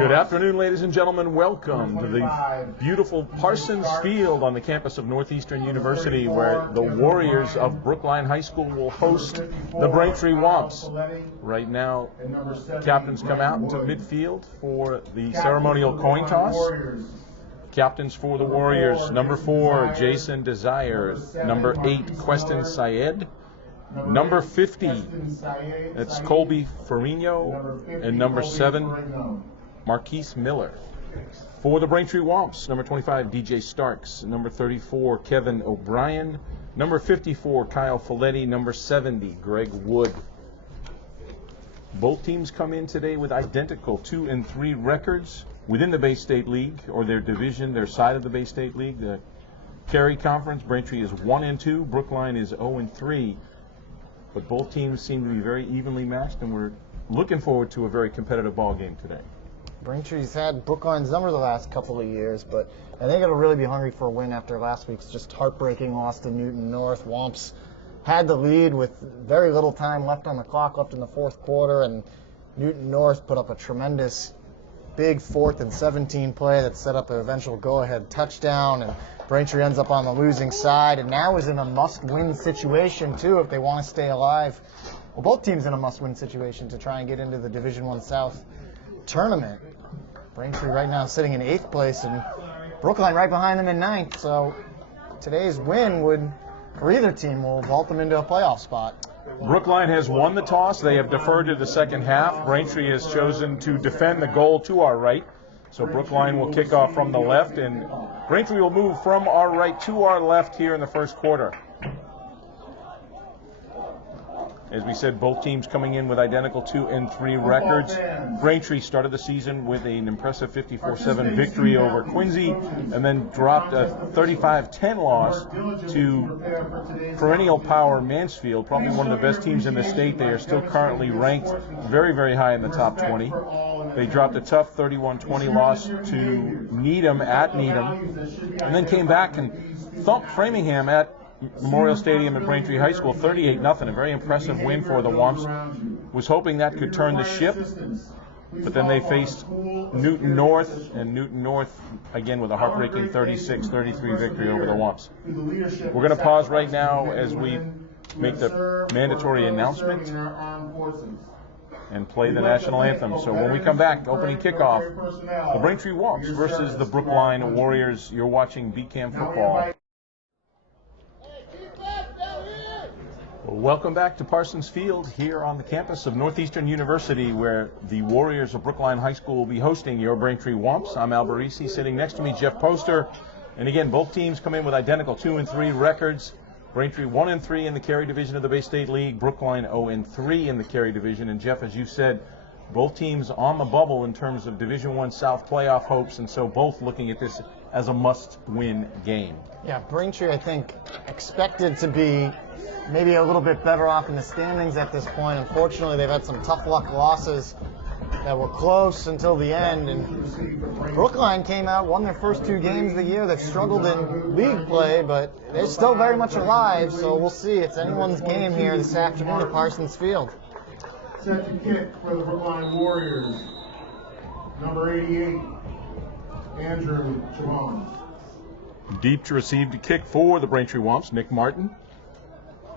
Good afternoon, ladies and gentlemen. Welcome to the beautiful Parsons Field on the campus of Northeastern University, where the Warriors of Brookline High School will host the Braintree Womps. Right now, captains come out into midfield for the ceremonial coin toss. Captains for the Warriors: number 4, Jason Desire; number 8, Queston Syed; number 50, that's Colby Ferrino; and number 7, Marquise Miller. For the Braintree Womps, number 25, DJ Starks; number 34, Kevin O'Brien; number 54, Kyle Folletti; number 70, Greg Wood. Both teams come in today with identical 2-3 records within the Bay State League, or their division, their side of the Bay State League. The Cary Conference, Braintree is 1-2, Brookline is 0-3. But both teams seem to be very evenly matched, and we're looking forward to a very competitive ball game today. Braintree's had Brookline's number the last couple of years, but I think it'll really be hungry for a win after last week's just heartbreaking loss to Newton North. Womps had the lead with very little time left on the clock, left in the fourth quarter, and Newton North put up a tremendous big 4th and 17 play that set up an eventual go-ahead touchdown, and Braintree ends up on the losing side and now is in a must-win situation too if they want to stay alive. Well, both teams in a must-win situation to try and get into the Division I South tournament. Braintree right now sitting in 8th place and Brookline right behind them in 9th, so today's win would, for either team, will vault them into a playoff spot. Brookline has won the toss. They have deferred to the second half. Braintree has chosen to defend the goal to our right. So Brookline will kick off from the left, and Braintree will move from our right to our left here in the first quarter. As we said, both teams coming in with identical 2-3 records. Braintree started the season with an impressive 54-7 victory over Quincy, and then dropped a 35-10 loss to perennial power Mansfield, probably one of the best teams in the state. They are still currently ranked very, very high in the top 20. They dropped a tough 31-20 loss to Needham at Needham, and then came back and thumped Framingham at Memorial Stadium at Braintree High School, 38-0, a very impressive win for the Womps. Was hoping that could turn the ship, but then they faced Newton North, and Newton North, again, with a heartbreaking 36-33 victory over the Womps. We're going to pause right now as we make the mandatory announcement and play the national anthem. So when we come back, opening kickoff, the Braintree Womps versus the Brookline Warriors. You're watching BHS Football. Welcome back to Parsons Field here on the campus of Northeastern University, where the Warriors of Brookline High School will be hosting your Braintree Womps. I'm Al Barisi. Sitting next to me, Jeff Poster. And again, both teams come in with identical 2-3 records. Braintree 1-3 in the Cary division of the Bay State League. Brookline 0-3 in the Cary division. And Jeff, as you said, both teams on the bubble in terms of Division I South playoff hopes, and so both looking at this as a must-win game. Yeah, Braintree, I think, expected to be maybe a little bit better off in the standings at this point. Unfortunately, they've had some tough luck losses that were close until the end. And Brookline came out, won their first 2 games of the year. They've struggled in league play, but they're still very much alive. So we'll see. It's anyone's game here this afternoon at Parsons Field. Set to kick for the Brookline Warriors, number 88, Andrew Chabon. Deep to receive to kick for the Braintree Womps, Nick Martin.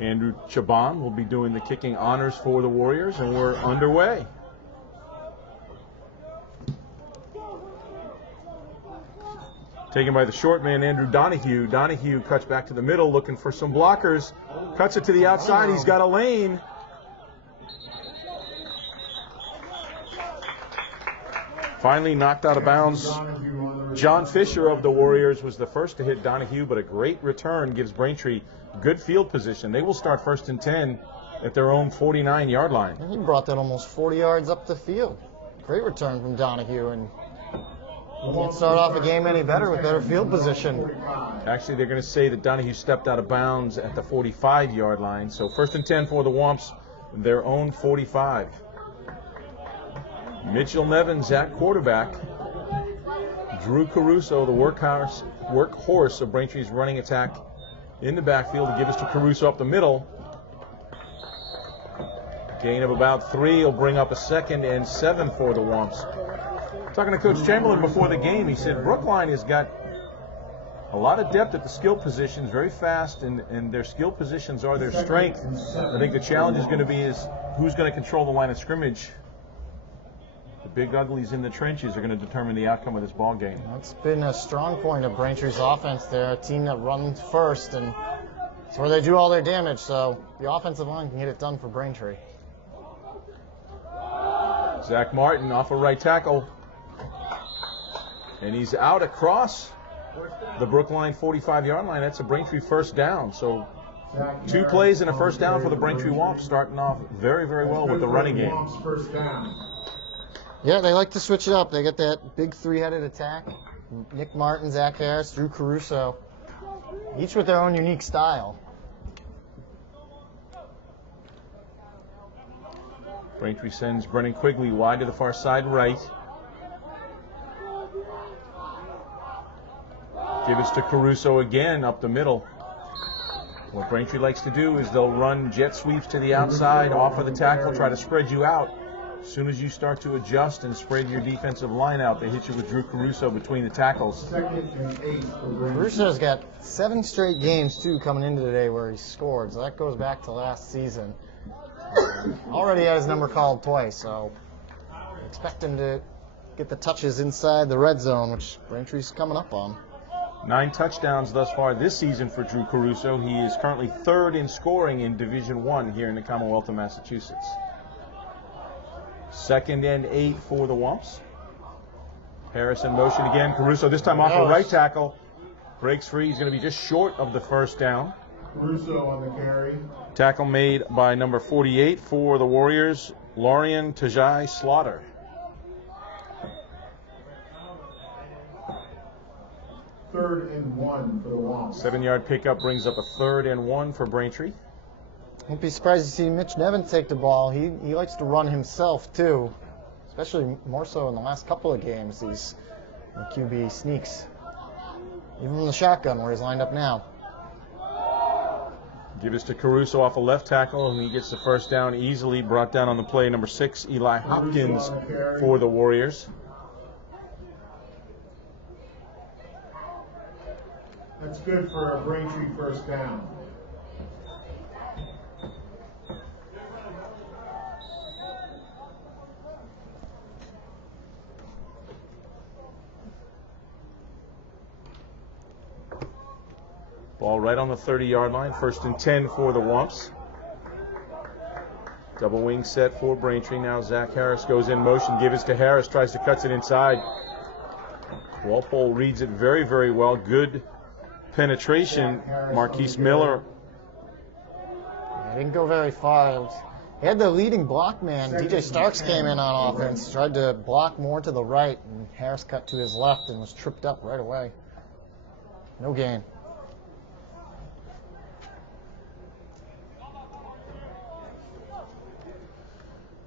Andrew Chabon will be doing the kicking honors for the Warriors, and we're underway. Taken by the short man, Andrew Donahue. Donahue cuts back to the middle, looking for some blockers. Cuts it to the outside. He's got a lane. Finally knocked out of bounds. John Fisher of the Warriors was the first to hit Donahue, but a great return gives Braintree good field position. They will start 1st and 10 at their own 49-yard line. He brought that almost 40 yards up the field. Great return from Donahue, and you can't start off a game any better with better field position. Actually, they're going to say that Donahue stepped out of bounds at the 45-yard line. So 1st and 10 for the Womps, their own 45. Mitchell Nevins at quarterback. Drew Caruso, the workhorse of Braintree's running attack, in the backfield to give us to Caruso up the middle. Gain of about 3 will bring up a 2nd and 7 for the Womps. Talking to Coach Chamberlain before the game, he said Brookline has got a lot of depth at the skill positions, very fast, and their skill positions are their strength. I think the challenge is going to be is who's going to control the line of scrimmage. The big uglies in the trenches are going to determine the outcome of this ball game. That's been a strong point of Braintree's offense there, a team that runs first, and it's where they do all their damage, so the offensive line can get it done for Braintree. Zach Martin off a right tackle, and he's out across the Brookline 45-yard line. That's a Braintree first down. So 2 plays and a first down for the Braintree Womps, starting off very, very well with the running game. Yeah, they like to switch it up. They get that big 3-headed attack. Nick Martin, Zach Harris, Drew Caruso, each with their own unique style. Braintree sends Brennan Quigley wide to the far side right. Give it to Caruso again up the middle. What Braintree likes to do is they'll run jet sweeps to the outside, off of the tackle, try to spread you out. As soon as you start to adjust and spread your defensive line out, they hit you with Drew Caruso between the tackles. Caruso's got 7 straight games, too, coming into today where he scored. So that goes back to last season. Already had his number called twice, so expect him to get the touches inside the red zone, which Braintree's coming up on. 9 touchdowns thus far this season for Drew Caruso. He is currently 3rd in scoring in Division I here in the Commonwealth of Massachusetts. 2nd and 8 for the Womps. Harris in motion again. Caruso this time off a right tackle. Breaks free. He's going to be just short of the first down. Caruso on the carry. Tackle made by number 48 for the Warriors, Lorian Tajai Slaughter. Third and 1 for the Womps. 7-yard pickup brings up a 3rd and 1 for Braintree. Won't be surprised to see Mitch Nevins take the ball. He likes to run himself, too, especially more so in the last couple of games. These QB sneaks, even from the shotgun where he's lined up now. Give us to Caruso off a left tackle, and he gets the first down easily. Brought down on the play, number 6, Eli Hopkins for the Warriors. That's good for a Braintree first down. Ball right on the 30-yard line. 1st and 10 for the Womps. Double wing set for Braintree. Now Zach Harris goes in motion. Give it to Harris. Tries to cut it inside. Walpole reads it very, very well. Good penetration. Marquise Miller. Yeah, didn't go very far. He had the leading block man. DJ Starks came in on offense. Tried to block more to the right, and Harris cut to his left and was tripped up right away. No gain.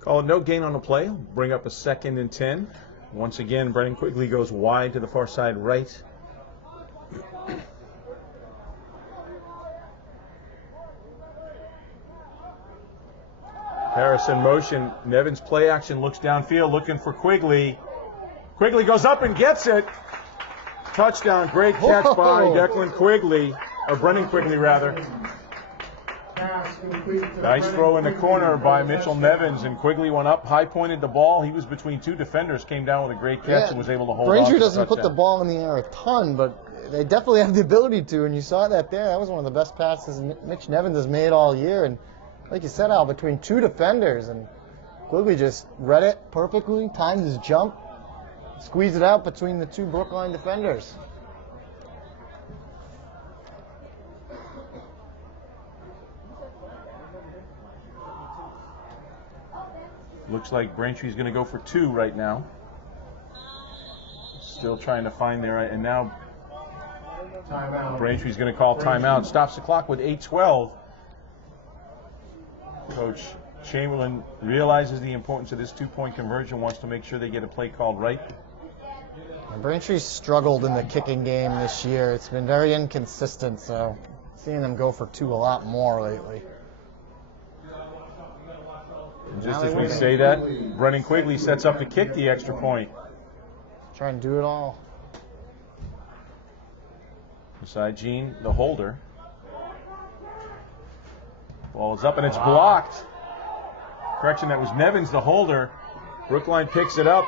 Call it no gain on the play. Bring up a 2nd and 10. Once again, Brennan Quigley goes wide to the far side right. Harris in motion. Nevins play action, looks downfield, looking for Quigley. Quigley goes up and gets it. Touchdown. Great catch by Declan Quigley, or Brennan Quigley rather. Nice throw in the corner by Mitchell Nevins, and Quigley went up, high-pointed the ball. He was between 2 defenders, came down with a great catch and was able to hold on. Braintree doesn't put the ball in the air a ton, but they definitely have the ability to, and you saw that there. That was one of the best passes Mitch Nevins has made all year, and like you said, Al, between 2 defenders, and Quigley just read it perfectly, timed his jump, squeezed it out between the 2 Brookline defenders. Looks like Braintree's going to go for 2 right now. Still trying to find there, and now Timeout. Braintree's going to call timeout. Stops the clock with 8:12. Coach Chamberlain realizes the importance of this 2-point conversion, wants to make sure they get a play called right. Braintree's struggled in the kicking game this year. It's been very inconsistent, so seeing them go for 2 a lot more lately. And just as we say that, Brennan Quigley sets up to kick the extra point. Try and do it all. Beside Gene, the holder. Ball is up and it's blocked. Correction, that was Nevins, the holder. Brookline picks it up.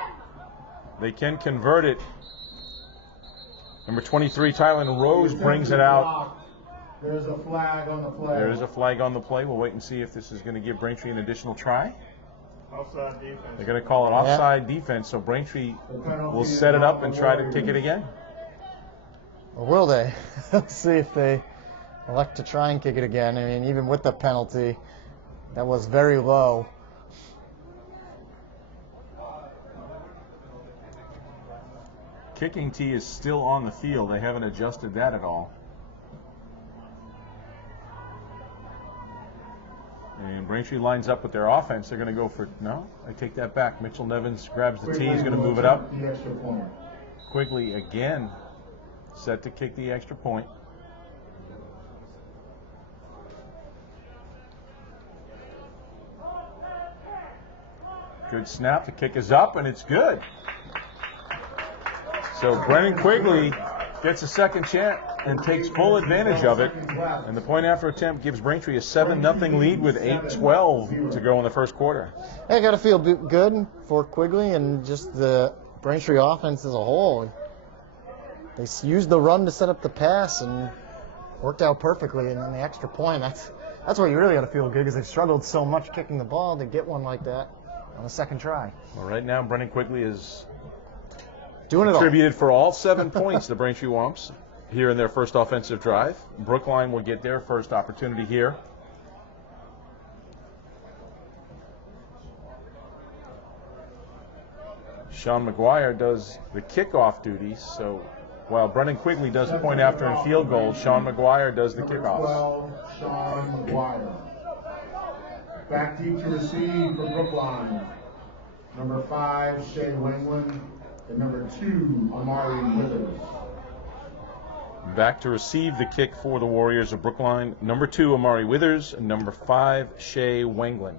They can convert it. Number 23, Tylen Rose brings it out. There's a flag on the play. There is a flag on the play. We'll wait and see if this is going to give Braintree an additional try. Offside defense. They're going to call it offside defense, so Braintree will set it up and try to kick it again. Or will they? Let's see if they elect to try and kick it again. I mean, even with the penalty, that was very low. Kicking tee is still on the field. They haven't adjusted that at all. And Braintree lines up with their offense. They're going to go for, no, I take that back. Mitchell Nevins grabs the tee. He's going to move it up. Quigley again set to kick the extra point. Good snap. The kick is up, and it's good. So Brennan Quigley gets a second chance and takes full advantage of it. And the point after attempt gives Braintree a 7-0 lead with 8:12 to go in the first quarter. I got to feel good for Quigley and just the Braintree offense as a whole. They used the run to set up the pass and worked out perfectly. And then the extra point, that's where you really got to feel good because they've struggled so much kicking the ball to get one like that on the second try. Well, right now, Brennan Quigley is doing it contributed for all 7 points, the Braintree Womps, here in their first offensive drive. Brookline will get their first opportunity here. Sean McGuire does the kickoff duties, so while Brennan Quigley does the point after and field goal, Sean McGuire does the kickoffs. 12, Sean McGuire. Back deep to receive for Brookline. Number 5, Shea Wengland. And number 2, Amari Withers. Back to receive the kick for the Warriors of Brookline. Number 2, Amari Withers, and number 5, Shea Wengland.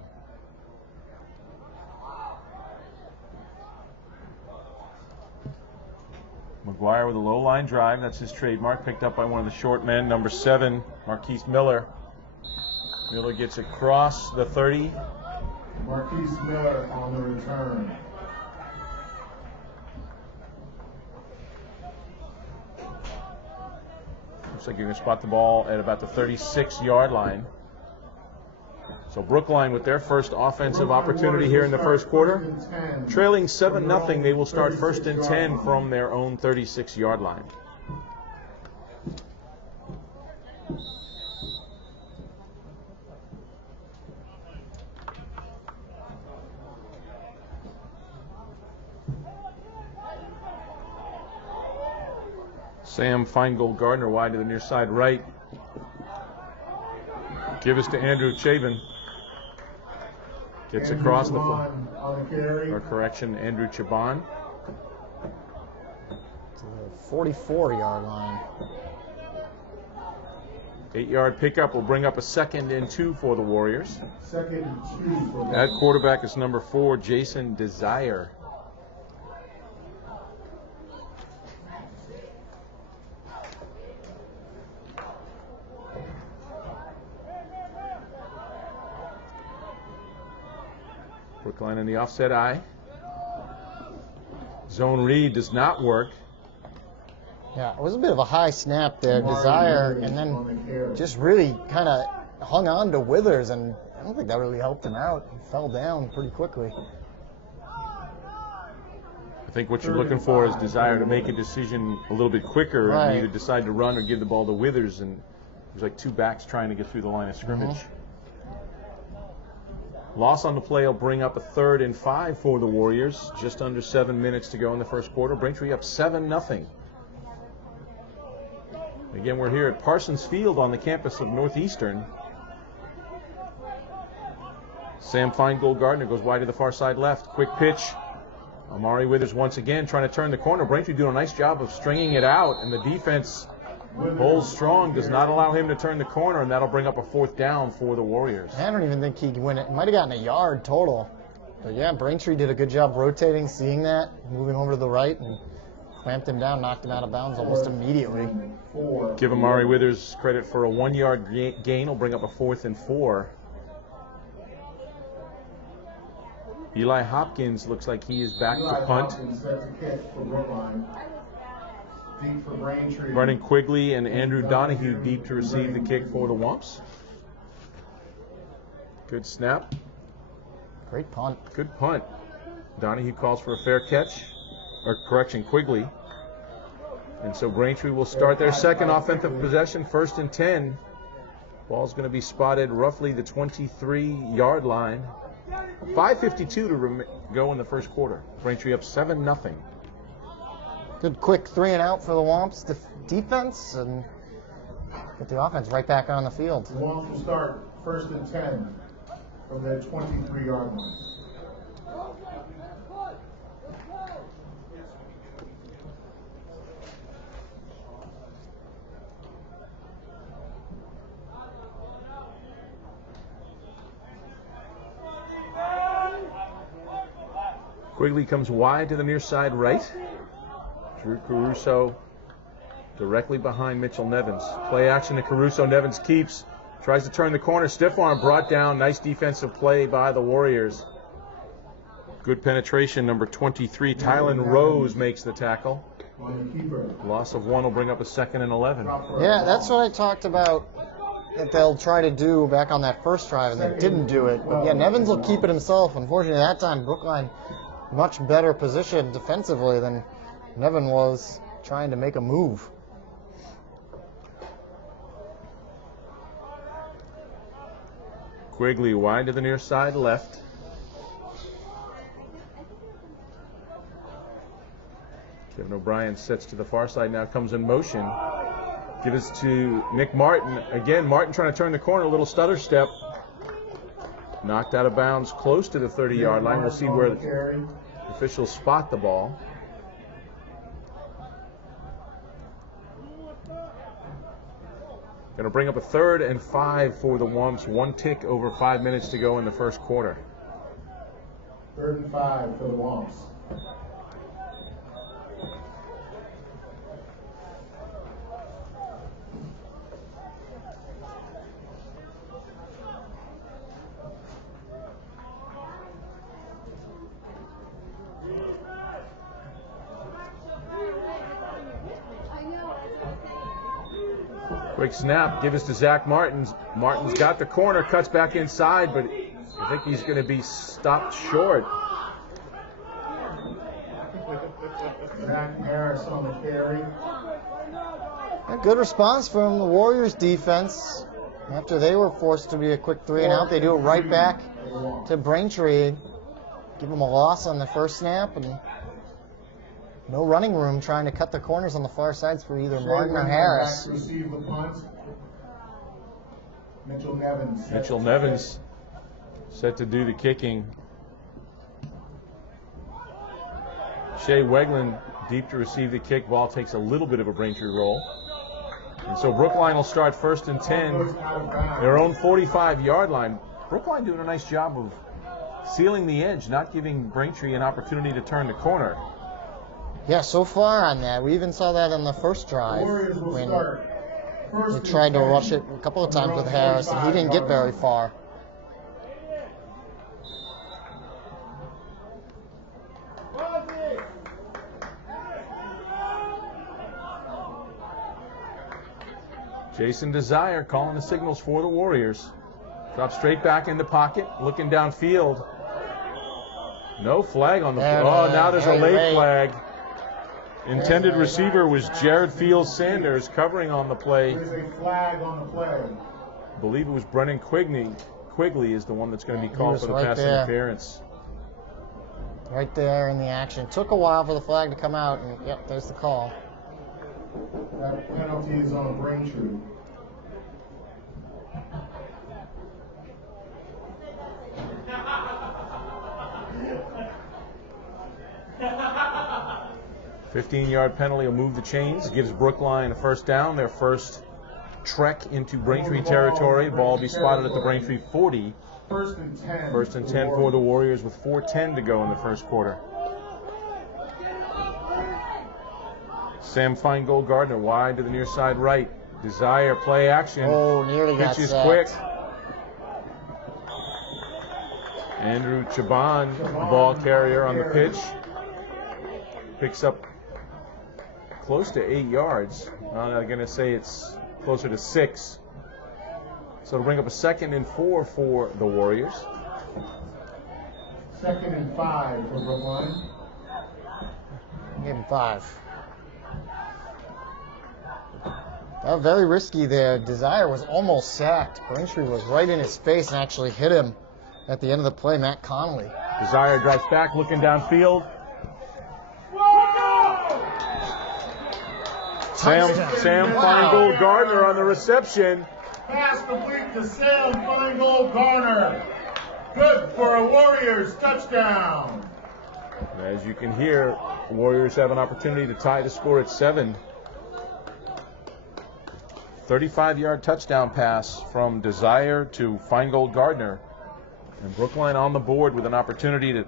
McGuire with a low line drive. That's his trademark. Picked up by one of the short men. Number 7, Marquise Miller. Miller gets across the 30. Marquise Miller on the return. Looks like you're going to spot the ball at about the 36-yard line. So Brookline with their first offensive opportunity here in the first quarter. Trailing 7-0, they will start 1st and 10 from their own 36-yard line. Sam Feingold Gardner wide to the near side right. Give us to Andrew Chabon. Gets across the or correction, Andrew Chabon. To the 44-yard line. 8-yard pickup will bring up a 2nd and 2 for the Warriors. 2nd and 2 for At quarterback is number 4, Jason Desire. Brookline in the offset eye. Zone read does not work. Yeah, it was a bit of a high snap there, Desire, and then just really kind of hung on to Withers, and I don't think that really helped him out. He fell down pretty quickly. I think what you're looking for is Desire to make a decision a little bit quicker Right. and either decide to run or give the ball to Withers, and there's like 2 backs trying to get through the line of scrimmage. Loss on the play will bring up a 3rd and 5 for the Warriors. Just under 7 minutes to go in the first quarter. Braintree up 7-0. Again, we're here at Parsons Field on the campus of Northeastern. Sam Feingold Gardner goes wide to the far side left. Quick pitch. Amari Withers once again trying to turn the corner. Braintree doing a nice job of stringing it out, and the defense holds strong, does not allow him to turn the corner, and that'll bring up a 4th down for the Warriors. I don't even think he went. It might have gotten a yard total. But yeah, Braintree did a good job rotating, seeing that, moving over to the right, and clamped him down, knocked him out of bounds almost immediately. Give Amari Withers credit for a 1-yard gain. Will bring up a 4th and 4. Eli Hopkins looks like he is back to punt. Brennan Quigley and Andrew Donahue deep to receive the kick for the Womps. Good snap. Great punt. Good punt. Donahue calls for a fair catch. Or correction, Quigley. And so Braintree will start their second offensive possession, 1st and 10. Ball's going to be spotted roughly the 23-yard line. 5:52 to go in the first quarter. Braintree up 7-0. Good quick 3-and-out for the Womps defense, and get the offense right back on the field. The Womps will start 1st and 10 from their 23-yard line. Quigley comes wide to the near side right. Drew Caruso directly behind Mitchell Nevins. Play action to Caruso. Nevins keeps. Tries to turn the corner. Stiff arm brought down. Nice defensive play by the Warriors. Good penetration. Number 23, Tylen Rose makes the tackle. Loss of 1 will bring up a 2nd and 11. Yeah, that's what I talked about that they'll try to do back on that first drive, and they didn't do it. But yeah, Nevins will keep it himself. Unfortunately, that time Brookline much better position defensively than Nevin was trying to make a move. Quigley wide to the near side left. Kevin O'Brien sets to the far side, now comes in motion. Give us to Nick Martin. Again, Martin trying to turn the corner, a little stutter step. Knocked out of bounds close to the 30-yard line. We'll see where the officials spot the ball. Going to bring up a 3rd and 5 for the Womps. 1 tick over 5 minutes to go in the first quarter. 3rd and 5 for the Womps. Quick snap, give us to Zach Martins. Martins got the corner, cuts back inside, but I think he's going to be stopped short. Zach Harris on the carry. A good response from the Warriors defense. After they were forced to be a quick 3-and-out, they do it right back to Braintree. Give them a loss on the first snap, and no running room trying to cut the corners on the far sides for either Martin or Harris. Receive the punt. Mitchell Nevins. Mitchell Nevins set to do the kicking. Shea Wegland deep to receive the kick. Ball takes a little bit of a Braintree roll. And so Brookline will start 1st and 10. Their own 45-yard line. Brookline doing a nice job of sealing the edge, not giving Braintree an opportunity to turn the corner. Yeah, so far on that. We even saw that on the first drive when they tried to rush it a couple of times with Harris, and he didn't get very far. Jason Desire calling the signals for the Warriors. Drop straight back in the pocket, looking downfield. No flag on the play. Oh, now there's a late flag. Intended receiver was Jared Fields Sanders covering on the play. There's a flag on the play. I believe it was Brennan Quigley. Quigley is the one that's going to be called for the pass interference. Right there in the action. Took a while for the flag to come out, and yep, there's the call. That penalty is on Braintree. A 15-yard penalty will move the chains. Gives Brookline a first down. Their first trek into Braintree territory. Ball will be spotted at the Braintree 40. 1st and 10. 1st and 10 for the Warriors with 4:10 to go in the first quarter. Sam Feingold Gardner wide to the near side right. Desire play action. Oh, nearly got Pitch is sacked. quick. Andrew Chaban, ball carrier on the pitch. Picks up close to 8 yards. I'm going to say it's closer to 6. So it'll bring up a 2nd and 4 for the Warriors. 2nd and 5 for Brookline. Give him 5. Very risky there. Desire was almost sacked. Braintree was right in his face and actually hit him at the end of the play, Matt Connolly. Desire drives back, looking downfield. Sam Feingold Gardner on the reception. Pass complete to Sam Feingold Garner. Good for a Warriors touchdown. As you can hear, Warriors have an opportunity to tie the score at 7. 35-yard touchdown pass from Desire to Feingold Gardner. And Brookline on the board with an opportunity to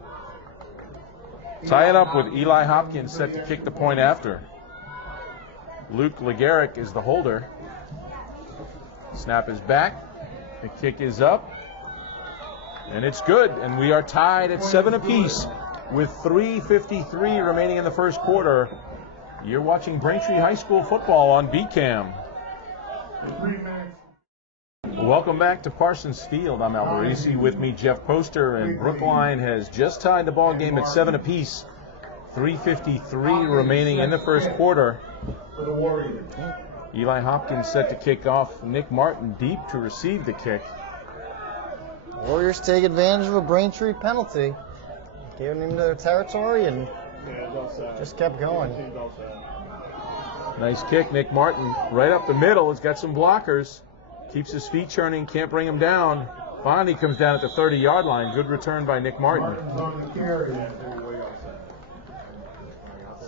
tie it up with Eli Hopkins set to kick the point after. Luke Legaric is the holder. Snap is back. The kick is up. And it's good. And we are tied at 7 apiece with 3:53 remaining in the first quarter. You're watching Braintree High School football on BCAM. Welcome back to Parsons Field. I'm Al Marisi, with me Jeff Poster, and Brookline has just tied the ball game at 7 apiece. 3:53 remaining in the first quarter. Eli Hopkins set to kick off. Nick Martin deep to receive the kick. Warriors take advantage of a Braintree penalty. Gave him their territory and just kept going. Nice kick, Nick Martin. Right up the middle. It's got some blockers. Keeps his feet churning, can't bring him down. Finally comes down at the 30-yard line. Good return by Nick Martin.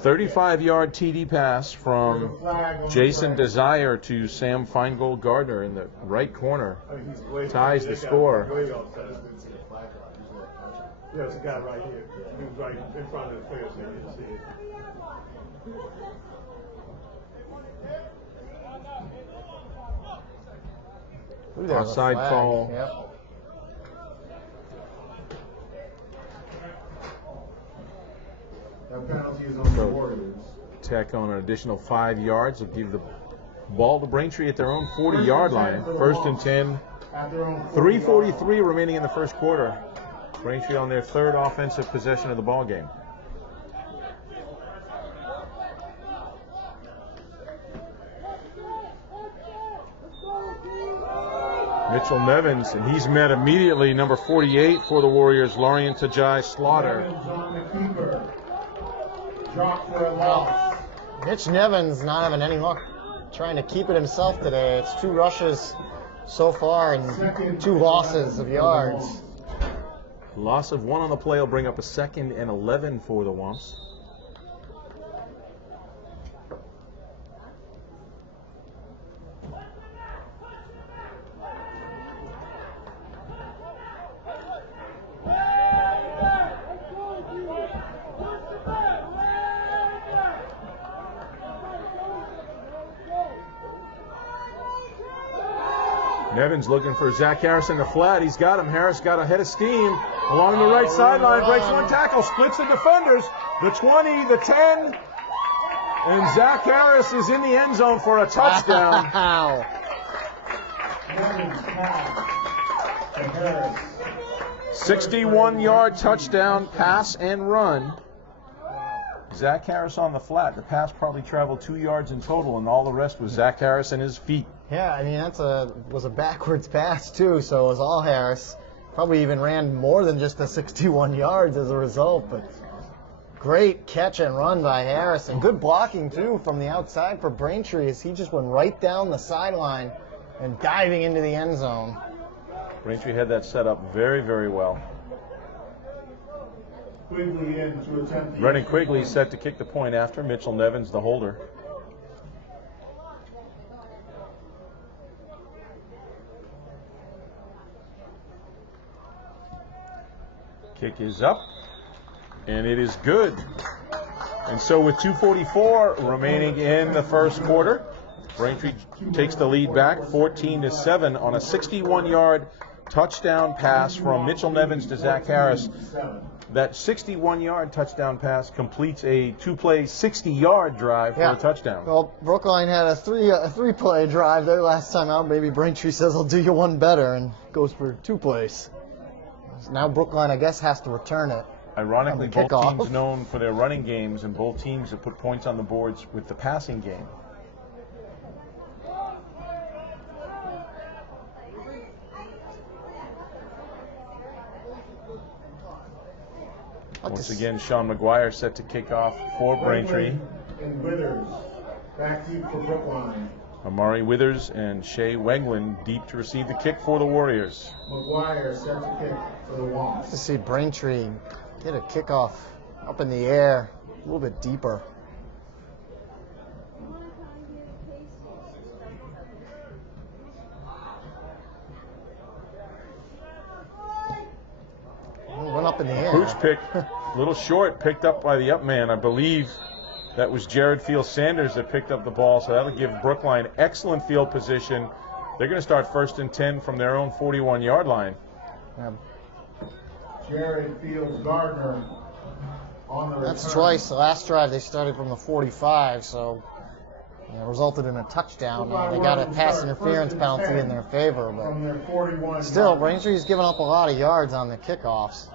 35-yard TD pass from Jason Desire to Sam Feingold Gardner in the right corner. Ties the score. Yeah, it's a guy right here. He was right in front of the players. They didn't see it. Offside call. Yep. That penalty is on the Warriors. Tack on an additional 5 yards. Will give the ball to Braintree at their own 40-yard line. 1st and 10. 3:43 remaining in the first quarter. Braintree on their 3rd offensive possession of the ball game. Mitchell Nevins, and he's met immediately number 48 for the Warriors, Lorian Tajai Slaughter. Drop for a loss. Mitch Nevins not having any luck trying to keep it himself today. It's 2 rushes so far and 2 losses of yards. Loss of 1 on the play will bring up a 2nd and 11 for the Wumps. Nevins looking for Zach Harris in the flat. He's got him. Harris got a head of steam along the right sideline. Breaks 1 tackle, splits the defenders. The 20, the 10. And Zach Harris is in the end zone for a touchdown. Wow. 61-yard touchdown, pass and run. Zach Harris on the flat. The pass probably traveled 2 yards in total, and all the rest was Zach Harris and his feet. Yeah, I mean, was a backwards pass, too, so it was all Harris. Probably even ran more than just the 61 yards as a result, but great catch and run by Harris, and good blocking, too, from the outside for Braintree as he just went right down the sideline and diving into the end zone. Braintree had that set up very, very well. Quigley in to attempt. Brennan Quigley set to kick the point after. Mitchell Nevins, the holder. Kick is up, and it is good. And so with 2:44 remaining in the first quarter, Braintree takes the lead back 14-7 on a 61-yard touchdown pass from Mitchell Nevins to Zach Harris. That 61-yard touchdown pass completes a two-play 60-yard drive for a touchdown. Well, Brookline had a three-play drive there last time out. Maybe Braintree says, I'll do you one better, and goes for two plays. Now Brookline, I guess, has to return it. Ironically, both teams known for their running games, and both teams have put points on the boards with the passing game. Once again, Sean McGuire set to kick off for Braintree. And Withers back deep for Brookline. Amari Withers and Shea Wenglin deep to receive the kick for the Warriors. McGuire set to kick for the Womps. To see Braintree get a kickoff up in the air, a little bit deeper. Went up in the air. Pooch pick, a little short, picked up by the up man. I believe that was Jared Field Sanders that picked up the ball, so that'll give Brookline excellent field position. They're going to start 1st and 10 from their own 41-yard line. Jared Fields Gardner on the return. That's twice. The last drive they started from the 45, so it resulted in a touchdown. They got a pass interference penalty in their favor, but still, Braintree's given up a lot of yards on the kickoffs.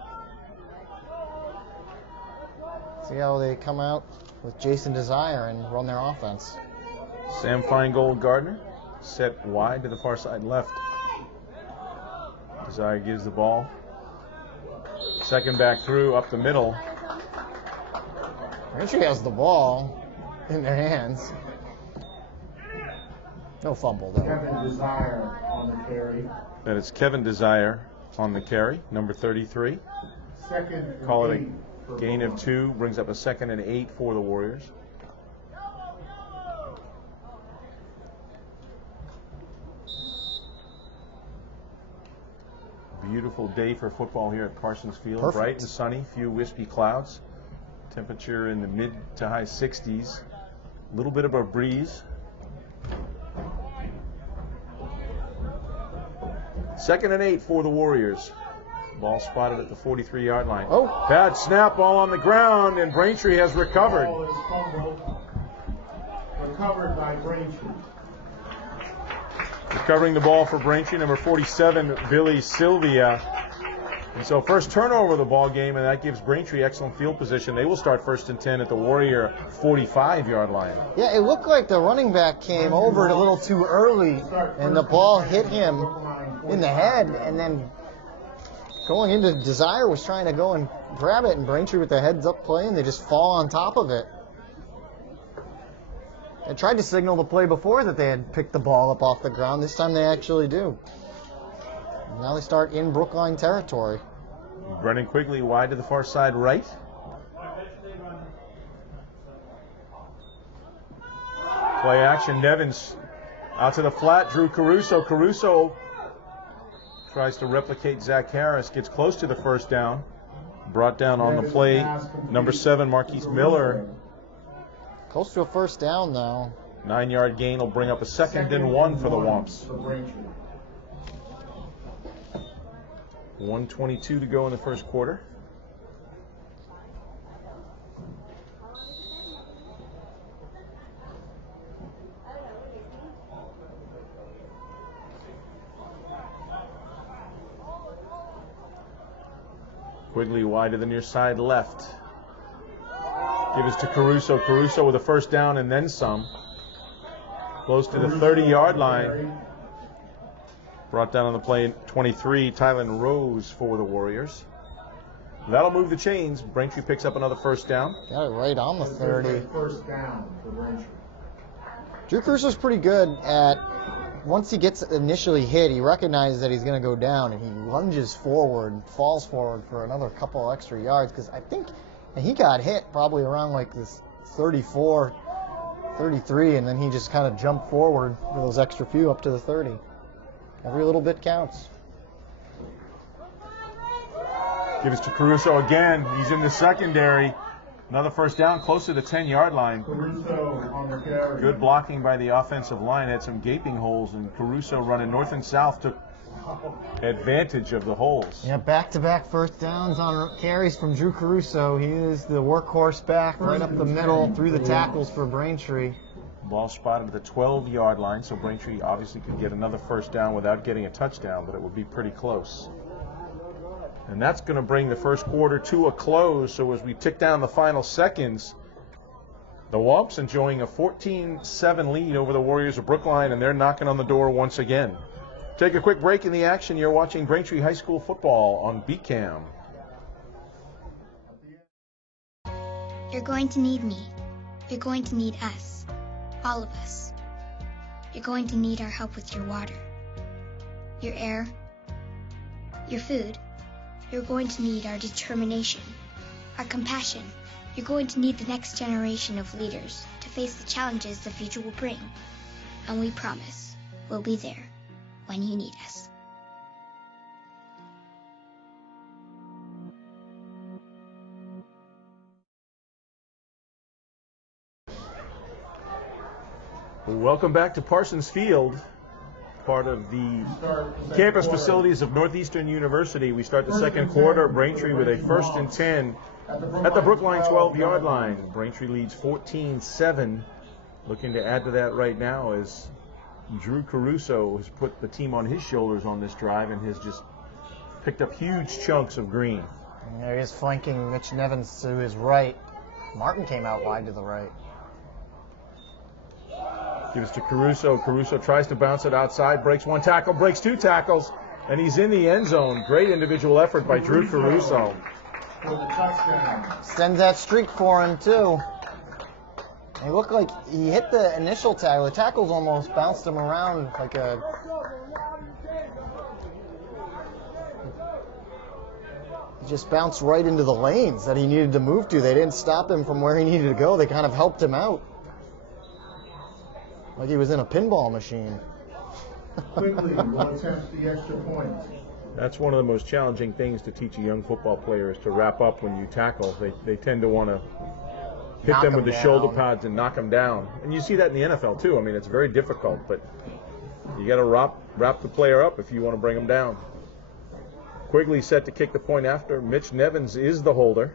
See how they come out with Jason Desire and run their offense. Sam Feingold Gardner set wide to the far side left. Desire gives the ball. Second back through, up the middle. Braintree has the ball in their hands. No fumble, though. Kevin Desire on the carry. That is Kevin Desire on the carry, number 33. Second. Call it a gain of 2, brings up a 2nd and 8 for the Warriors. Beautiful day for football here at Parsons Field. Perfect. Bright and sunny, few wispy clouds. Temperature in the mid to high 60s. A little bit of a breeze. 2nd and 8 for the Warriors. Ball spotted at the 43-yard line. Oh. Bad snap, ball on the ground, and Braintree has recovered. Ball is fumbled. Recovered by Braintree. Recovering the ball for Braintree, number 47, Billy Sylvia. And so first turnover of the ball game, and that gives Braintree excellent field position. They will start 1st and 10 at the Warrior 45-yard line. Yeah, it looked like the running back came over it a little too early, and the ball hit him in the head, and then going into Desire was trying to go and grab it, and Braintree with the heads up play, and they just fall on top of it. They tried to signal the play before that they had picked the ball up off the ground. This time they actually do. Now they start in Brookline territory. Brennan Quigley wide to the far side right. Play action, Nevins out to the flat, Drew Caruso. Caruso tries to replicate Zach Harris, gets close to the first down. Brought down on the play, number 7, Marquise Miller. Close to a first down now. 9-yard gain will bring up a 2nd and 1 for the Womps. 1:22 to go in the first quarter. Quigley wide to the near side left. Give us to Caruso. Caruso with a first down and then some. Close to the 30-yard line. Brought down on the play 23, Tylen Rose for the Warriors. That'll move the chains. Braintree picks up another first down. Got it right on the 30. First down for Braintree. Drew Caruso's pretty good at, once he gets initially hit, he recognizes that he's going to go down, and he lunges forward, falls forward for another couple extra yards, because I think he got hit probably around like this 34, 33, and then he just kind of jumped forward for those extra few up to the 30. Every little bit counts. Give us to Caruso again. He's in the secondary. Another first down, close to the 10-yard line. Caruso on the carry. Good blocking by the offensive line. Had some gaping holes, and Caruso running north and south took advantage of the holes. Yeah, back-to-back first downs on carries from Drew Caruso. He is the workhorse back right up the middle through the tackles for Braintree. Ball spotted at the 12-yard line, so Braintree obviously could get another first down without getting a touchdown, but it would be pretty close. And that's going to bring the first quarter to a close. So as we tick down the final seconds, the Womps enjoying a 14-7 lead over the Warriors of Brookline, and they're knocking on the door once again. Take a quick break in the action. You're watching Braintree High School football on BCAM. You're going to need me. You're going to need us. All of us. You're going to need our help with your water, your air, your food. You're going to need our determination, our compassion. You're going to need the next generation of leaders to face the challenges the future will bring. And we promise we'll be there when you need us. Welcome back to Parsons Field, part of the campus facilities of Northeastern University. We start the second quarter. Braintree with a 1st and 10 at the Brookline 12-yard line. Braintree leads 14-7. Looking to add to that right now as Drew Caruso has put the team on his shoulders on this drive and has just picked up huge chunks of green. And there he is flanking Mitch Nevins to his right. Martin came out wide to the right. Gives to Caruso. Caruso tries to bounce it outside, breaks one tackle, breaks two tackles, and he's in the end zone. Great individual effort by Drew Caruso. For the touchdown. Extends that streak for him, too. And he looked like he hit the initial tackle. The tackles almost bounced him around like a... He just bounced right into the lanes that he needed to move to. They didn't stop him from where he needed to go. They kind of helped him out. Like he was in a pinball machine. Quickly will attempt the extra point. That's one of the most challenging things to teach a young football player is to wrap up when you tackle. They tend to want to hit Knock them with the down. shoulder pads and knock them down. And you see that in the NFL too. I mean, it's very difficult, but you got to wrap the player up if you want to bring them down. Quigley set to kick the point after. Mitch Nevins is the holder.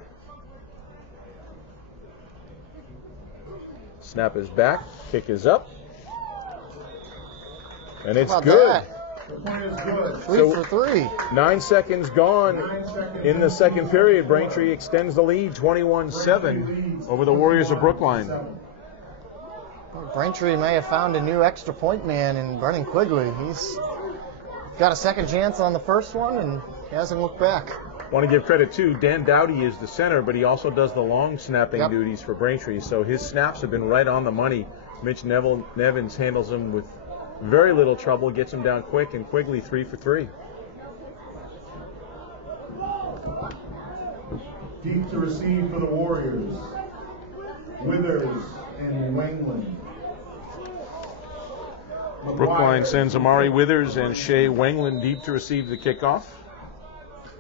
Snap is back. Kick is up. And it's good. That? The point is good. Three for three. 9 seconds gone in the second period. Braintree extends the lead 21-7 over the Warriors of Brookline. Braintree may have found a new extra point man in Brennan Quigley. He's got a second chance on the first one and he hasn't looked back. Want to give credit too. Dan Dowdy is the center, but he also does the long snapping duties for Braintree. So his snaps have been right on the money. Mitch Nevins handles them with very little trouble, gets him down quick, and Quigley 3 for 3. Deep to receive for the Warriors. Withers and Wangland. Brookline sends Amari Withers and Shea Wangland deep to receive the kickoff.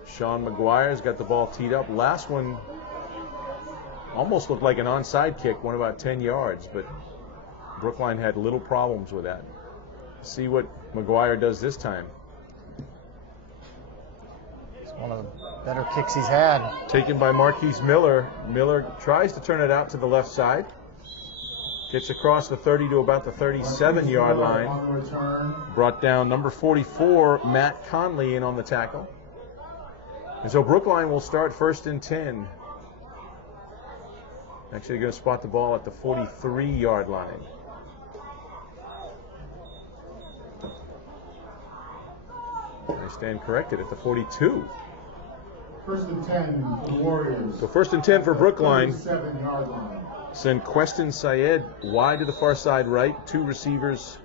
Sean McGuire's got the ball teed up. Last one almost looked like an onside kick, went about 10 yards, but Brookline had little problems with that. See what McGuire does this time. It's one of the better kicks he's had. Taken by Marquise Miller. Miller tries to turn it out to the left side. Gets across the 30 to about the 37-yard line. On the return. Brought down number 44, Matt Conley, in on the tackle. And so Brookline will start 1st and 10. Actually going to spot the ball at the 43-yard line. I stand corrected at the 42. 1st and 10 for the Warriors. So 1st and 10 for Brookline. 37-yard line. Send Queston Syed wide to the far side right. Two receivers,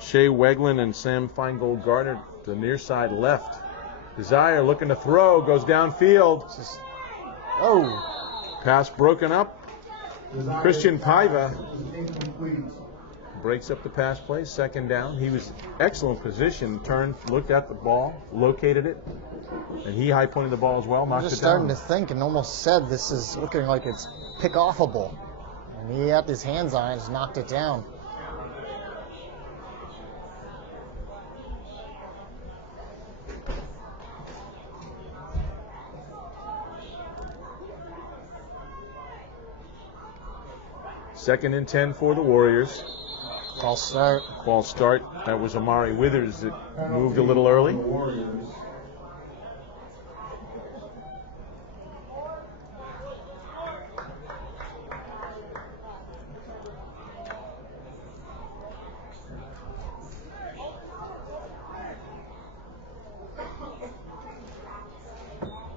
Shea Wegland and Sam Feingold Gardner, to the near side left. Desire looking to throw, goes downfield. Pass broken up. Desire Christian pass Paiva is incomplete. breaks up the pass play, second down. He was excellent position, turned, looked at the ball, located it, and he high-pointed the ball as well, I'm knocked just it down. starting to think and almost said this is looking like it's pick-offable. And he had his hands on it, just knocked it down. Second and 10 for the Warriors. False start. False start. That was Amari Withers that moved a little early. Warriors.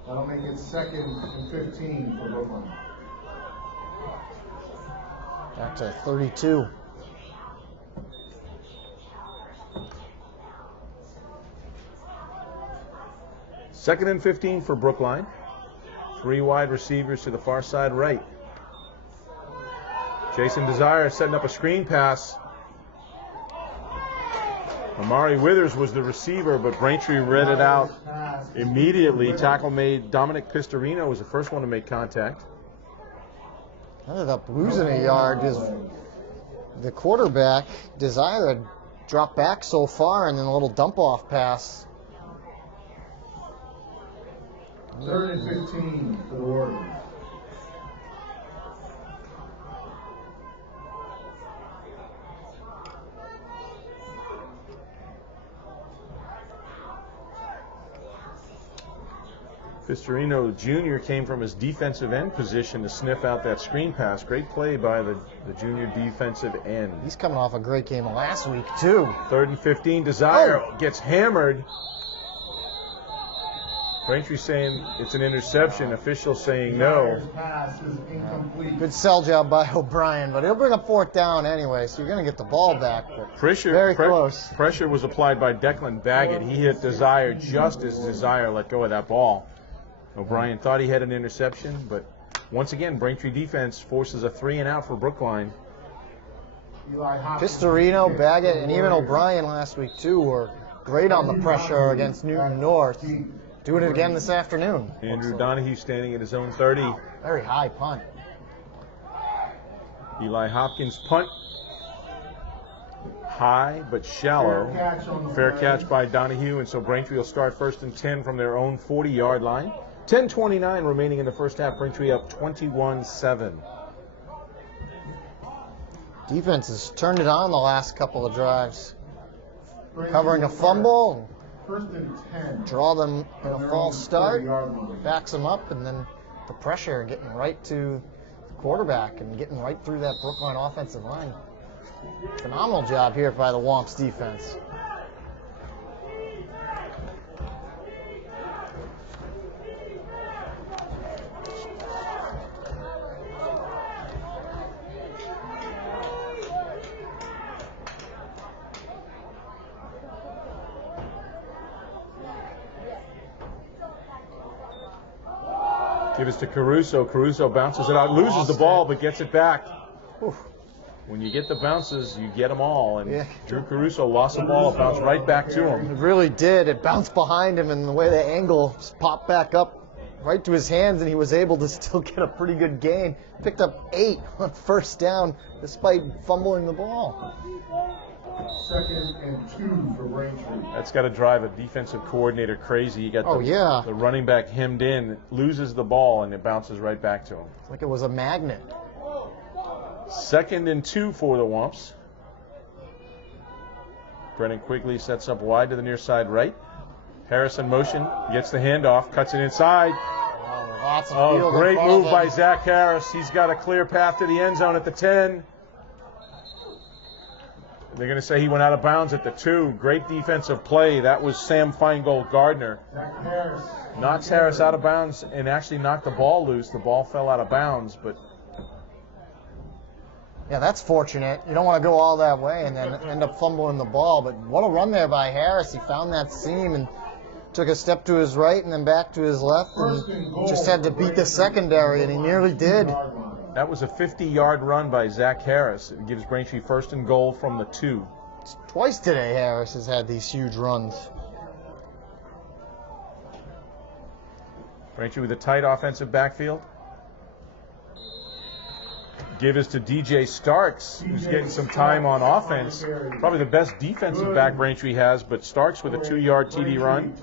That'll make it second and 15 for Brookline. Back to 32. Second and 15 for Brookline. 3 wide receivers to the far side right. Jason Desire setting up a screen pass. Amari Withers was the receiver, but Braintree read it out immediately. Tackle made. Dominic Pistorino was the first one to make contact. Ended up losing a yard because the quarterback, Desire, had dropped back so far and then a little dump-off pass. Third and 15 for the Warriors. Pistorino Jr. came from his defensive end position to sniff out that screen pass. Great play by the junior defensive end. He's coming off a great game last week, too. Third and 15. Desire gets hammered. Braintree saying it's an interception. Officials saying no. Desire's pass is incomplete. Good sell job by O'Brien, but he'll bring up fourth down anyway, so you're going to get the ball back. But very close. Pressure was applied by Declan Baggett. He hit Desire just as Desire let go of that ball. O'Brien thought he had an interception, but once again, Braintree defense forces a 3-and-out for Brookline. Pistorino, Baggett, and even O'Brien last week, too, were great on the pressure against Newton North. Doing it again this afternoon. Andrew Donahue standing at his own 30. Very high punt. Eli Hopkins punt. High but shallow. Fair catch by Donahue, and so Braintree will start first and 10 from their own 40-yard line. 10:29 remaining in the first half. Braintree up 21-7. Defense has turned it on the last couple of drives. Covering a fumble, First and 10. draw them in a false start, 40-yard line. backs them up, and then the pressure getting right to the quarterback and getting right through that Brookline offensive line. Phenomenal job here by the Womps defense. Give us to Caruso. Caruso bounces it out, loses the ball, but gets it back. Whew. When you get the bounces, you get them all. And Yeah. Drew Caruso lost the ball, it bounced right back to him. It really did. It bounced behind him, and the way the angle just popped back up right to his hands, and he was able to still get a pretty good gain. Picked up 8 on first down despite fumbling the ball. Second and 2 for Braintree. That's got to drive a defensive coordinator crazy. You got the running back hemmed in, loses the ball, and it bounces right back to him. It's like it was a magnet. Second and 2 for the Womps. Brennan Quigley sets up wide to the near side right. Harris in motion, gets the handoff, cuts it inside. Lots of field Great in front move of by him. Zach Harris. He's got a clear path to the end zone at the 10. They're going to say he went out of bounds at the 2. Great defensive play. That was Sam Feingold Gardner. Zach Harris. Knocks Harris out of bounds and actually knocked the ball loose. The ball fell out of bounds, but Yeah, that's fortunate. You don't want to go all that way and then end up fumbling the ball. But what a run there by Harris. He found that seam and took a step to his right and then back to his left and just had to beat the secondary, and he nearly did. That was a 50-yard run by Zach Harris. It gives Braintree first and goal from the 2. Twice today, Harris has had these huge runs. Braintree with a tight offensive backfield. Give is to DJ Starks, who's getting some time on offense. Probably the best defensive back Braintree has, but Starks with a 2-yard TD run.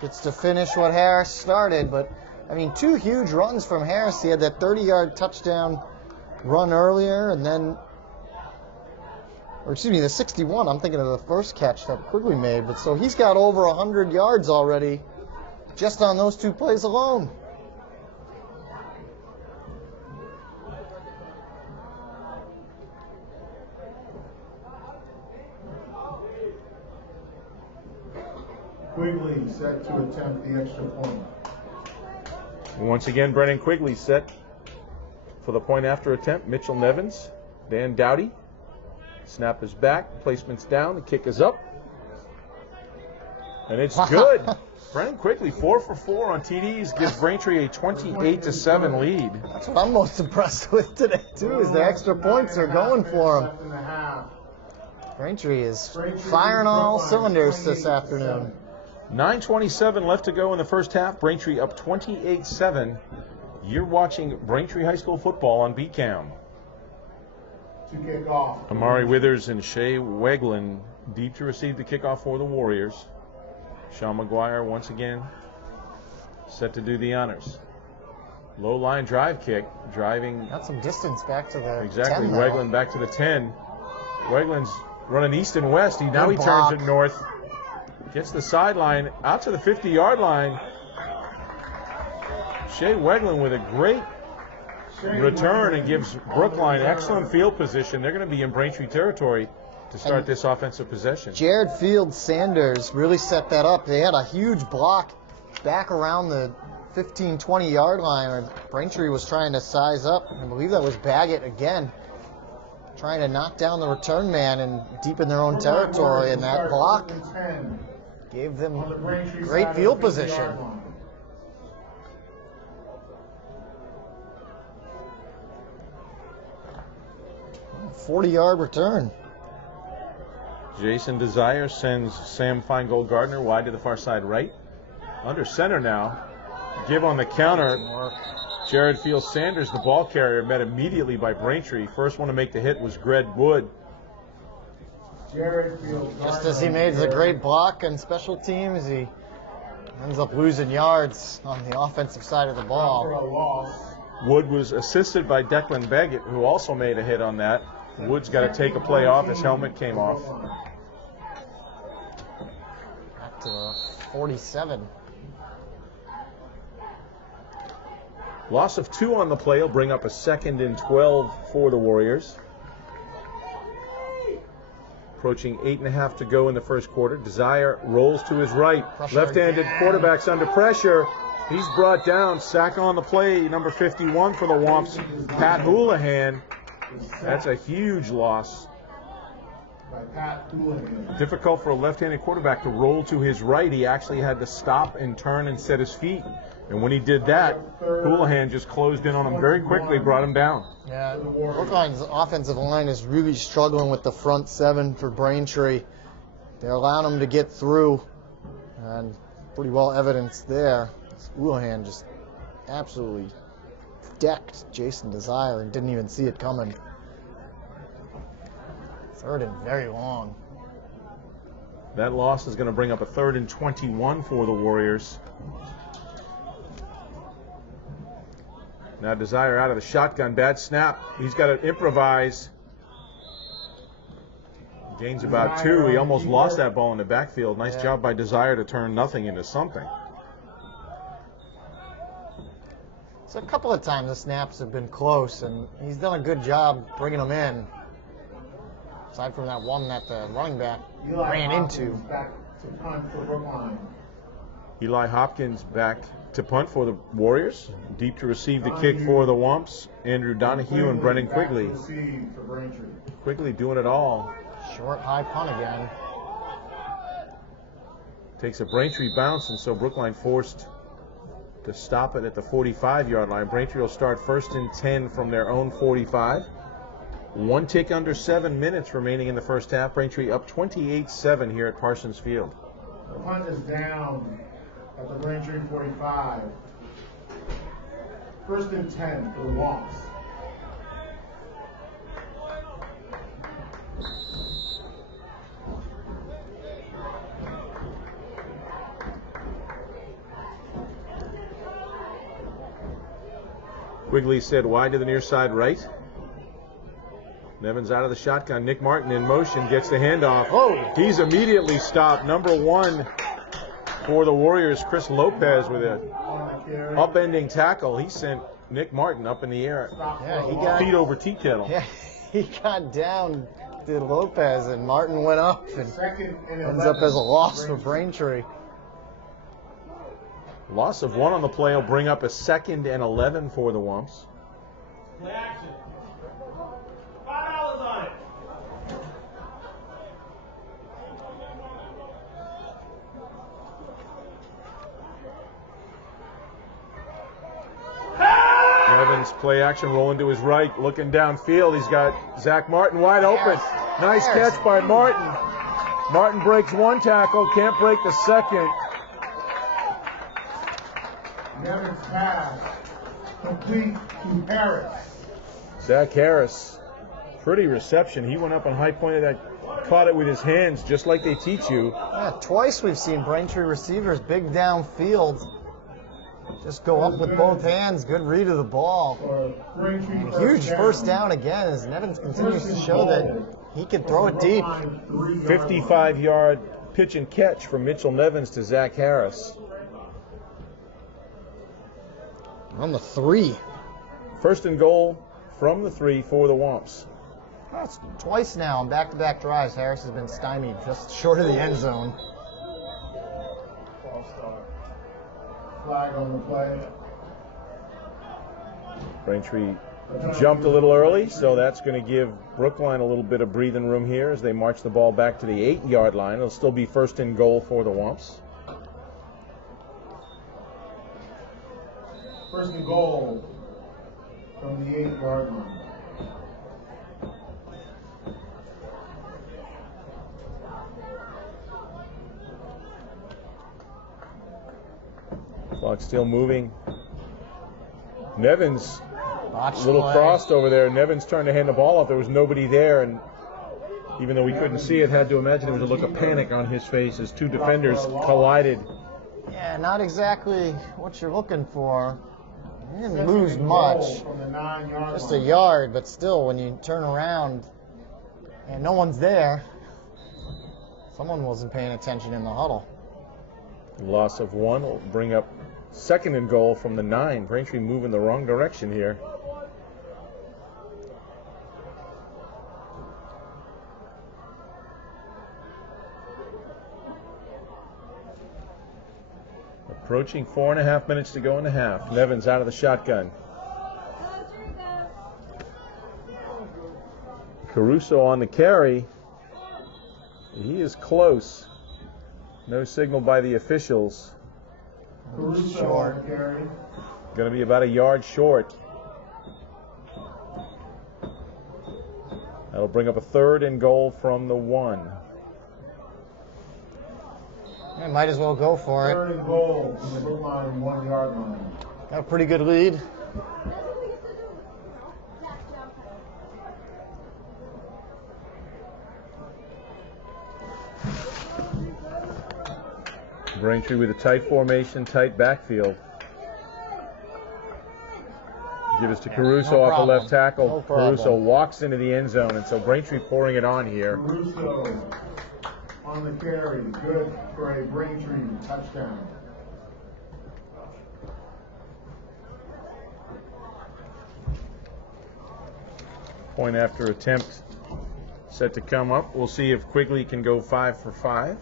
Gets to finish what Harris started, but I mean, 2 huge runs from Harris. He had that 30-yard touchdown run earlier, and then, or excuse me, the 61. I'm thinking of the first catch that Quigley made, but so he's got over 100 yards already just on those 2 plays alone. Quigley set to attempt the extra point. Once again, Brennan Quigley set for the point after attempt. Mitchell Nevins, Dan Dowdy. Snap is back, placement's down, the kick is up. And it's good. Brennan Quigley, 4 for 4 on TDs, gives Braintree a 28-7 lead. That's what I'm most impressed with today, too, is the extra points are going for him. Braintree is firing on all cylinders this afternoon. 9:27 left to go in the first half. Braintree up 28-7. You're watching Braintree High School football on BCAM. To kick off. Amari Withers and Shea Weglin deep to receive the kickoff for the Warriors. Sean McGuire once again set to do the honors. Low line drive kick, driving. Got some distance back to the Exactly, 10 now. Weglin back to the 10. Weglin's running east and west. Now he block. turns it north. Gets the sideline out to the 50-yard line. Shea Weglin with a great return and gives Brookline excellent field position. They're going to be in Braintree territory to start this offensive possession. Jared Field Sanders really set that up. They had a huge block back around the 15, 20-yard line where Braintree was trying to size up. I believe that was Baggett again, trying to knock down the return man and deep in their own territory, and that block gave them great field position. 40-yard return. Jason Desire sends Sam Feingold Gardner wide to the far side right. Under center now. Give on the counter. Jared Field Sanders, the ball carrier, met immediately by Braintree. First one to make the hit was Greg Wood. Just as he made the great block on special teams, he ends up losing yards on the offensive side of the ball. Wood was assisted by Declan Baggett, who also made a hit on that. Wood's got to take a play off. His helmet came off. Back to 47. Loss of 2 on the play will bring up a 2nd and 12 for the Warriors. Approaching 8.5 to go in the first quarter. Desire rolls to his right. Left-handed quarterback's under pressure. He's brought down. Sack on the play. Number 51 for the Womps, Pat Houlihan. That's a huge loss. Difficult for a left-handed quarterback to roll to his right. He actually had to stop and turn and set his feet. And when he did that, Houlihan just closed in on him very quickly, brought him down. Yeah, Brookline's offensive line is really struggling with the front 7 for Braintree. They're allowing them to get through, and pretty well evidenced there. Houlihan just absolutely decked Jason Desire and didn't even see it coming. 3rd and very long. That loss is going to bring up a 3rd and 21 for the Warriors. Now Desire out of the shotgun. Bad snap. He's got to improvise. Gains about 2. He almost lost that ball in the backfield. Nice job by Desire to turn nothing into something. So a couple of times the snaps have been close, and he's done a good job bringing them in. Aside from that one that the running back ran into. Eli Hopkins back to punt for the Warriors. Deep to receive the kick for the Womps. Andrew Donahue and Brendan Quigley. Quigley doing it all. Short, high punt again. Takes a Braintree bounce, and so Brookline forced to stop it at the 45-yard line. Braintree will start 1st and 10 from their own 45. 1 tick under 7 minutes remaining in the first half. Braintree up 28-7 here at Parsons Field. The punt is down at the Braintree 45. 1st and 10 for the Womps. Quigley said wide to the near side right. Nevins out of the shotgun. Nick Martin in motion, gets the handoff. Oh. He's immediately stopped. Number 1 for the Warriors, Chris Lopez, with a upending tackle. He sent Nick Martin up in the air. Yeah, he got Feet over tea kettle. Yeah, he got down to Lopez, and Martin went up, and ends up as a loss for Braintree. Loss of 1 on the play will bring up a 2nd and 11 for the Wumps. Play action. $5 on it. Nevins play action, rolling to his right, looking downfield. He's got Zach Martin wide open. Nice catch by Martin. Martin breaks 1 tackle, can't break the 2nd. Nevins pass complete to Harris. Zach Harris, pretty reception. He went up and high pointed that, caught it with his hands, just like they teach you. Yeah, twice we've seen Braintree receivers big downfield. Just go up with both hands. Good read of the ball. And huge first down again as Nevins continues to show that he can throw it deep. 55-yard pitch and catch from Mitchell Nevins to Zach Harris. On the 3. 1st and goal from the 3 for the Womps. That's twice now on back-to-back drives. Harris has been stymied just short of the end zone. Flag on the play. Braintree jumped a little early, so that's going to give Brookline a little bit of breathing room here as they march the ball back to the 8-yard line. It'll still be 1st and goal for the Womps. 1st and goal from the 8-yard line. Clock still moving. Nevins, Watch a little play. crossed over there. Nevins trying to hand the ball off. There was nobody there, and even though we couldn't see it, had to imagine there was a look of panic on his face as 2 defenders collided. Yeah, not exactly what you're looking for. He didn't lose much. Just a yard, but still, when you turn around and no one's there, someone wasn't paying attention in the huddle. Loss of 1 will bring up 2nd and goal from the 9. Braintree moving the wrong direction here. Approaching 4.5 minutes to go in the half. Nevins out of the shotgun. Caruso on the carry. He is close. No signal by the officials. Short. Going to be about a yard short. That'll bring up a 3rd and goal from the 1. Yeah, might as well go for it. 3rd and goal from the Brookline 1-yard line. Got a pretty good lead. Braintree with a tight formation, tight backfield. Give us to Caruso no off the problem. left tackle. No problem. Caruso walks into the end zone, and so Braintree pouring it on here. Caruso on the carry. Good for a Braintree touchdown. Point after attempt set to come up. We'll see if Quigley can go 5 for 5.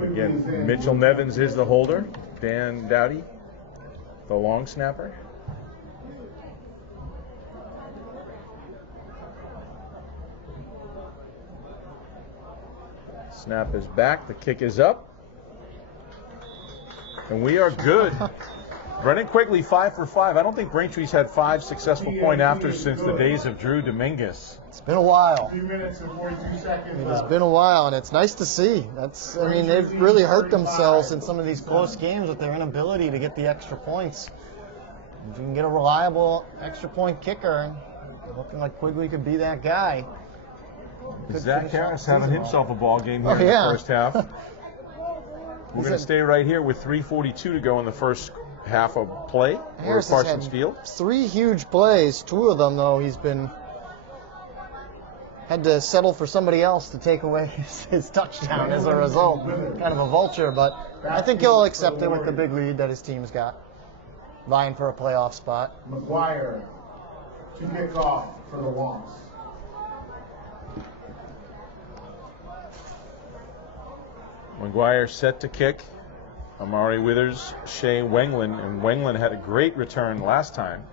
Again, Mitchell Nevins is the holder. Dan Dowdy, the long snapper. Snap is back. The kick is up. And we are good. Brennan Quigley, 5 for 5. I don't think Braintree's had 5 successful point afters since the days of Drew Dominguez. It's been a while. 2 minutes and 42 seconds It's left. been a while, and it's nice to see. They've really hurt themselves in some of these close games with their inability to get the extra points. If you can get a reliable extra point kicker, looking like Quigley could be that guy. Zach Harris having himself a ball game here in yeah. the first half. We're going to stay right here with 3:42 to go in the first half of play for Harris has Parsons had Field. 3 huge plays. 2 of them, though, had to settle for somebody else to take away his touchdown as a result. Kind of a vulture, but I think he'll accept it with the big lead that his team's got, vying for a playoff spot. McGuire to kick off for the Wonks. McGuire set to kick. Amari Withers, Shea Wengland, and Wengland had a great return last time.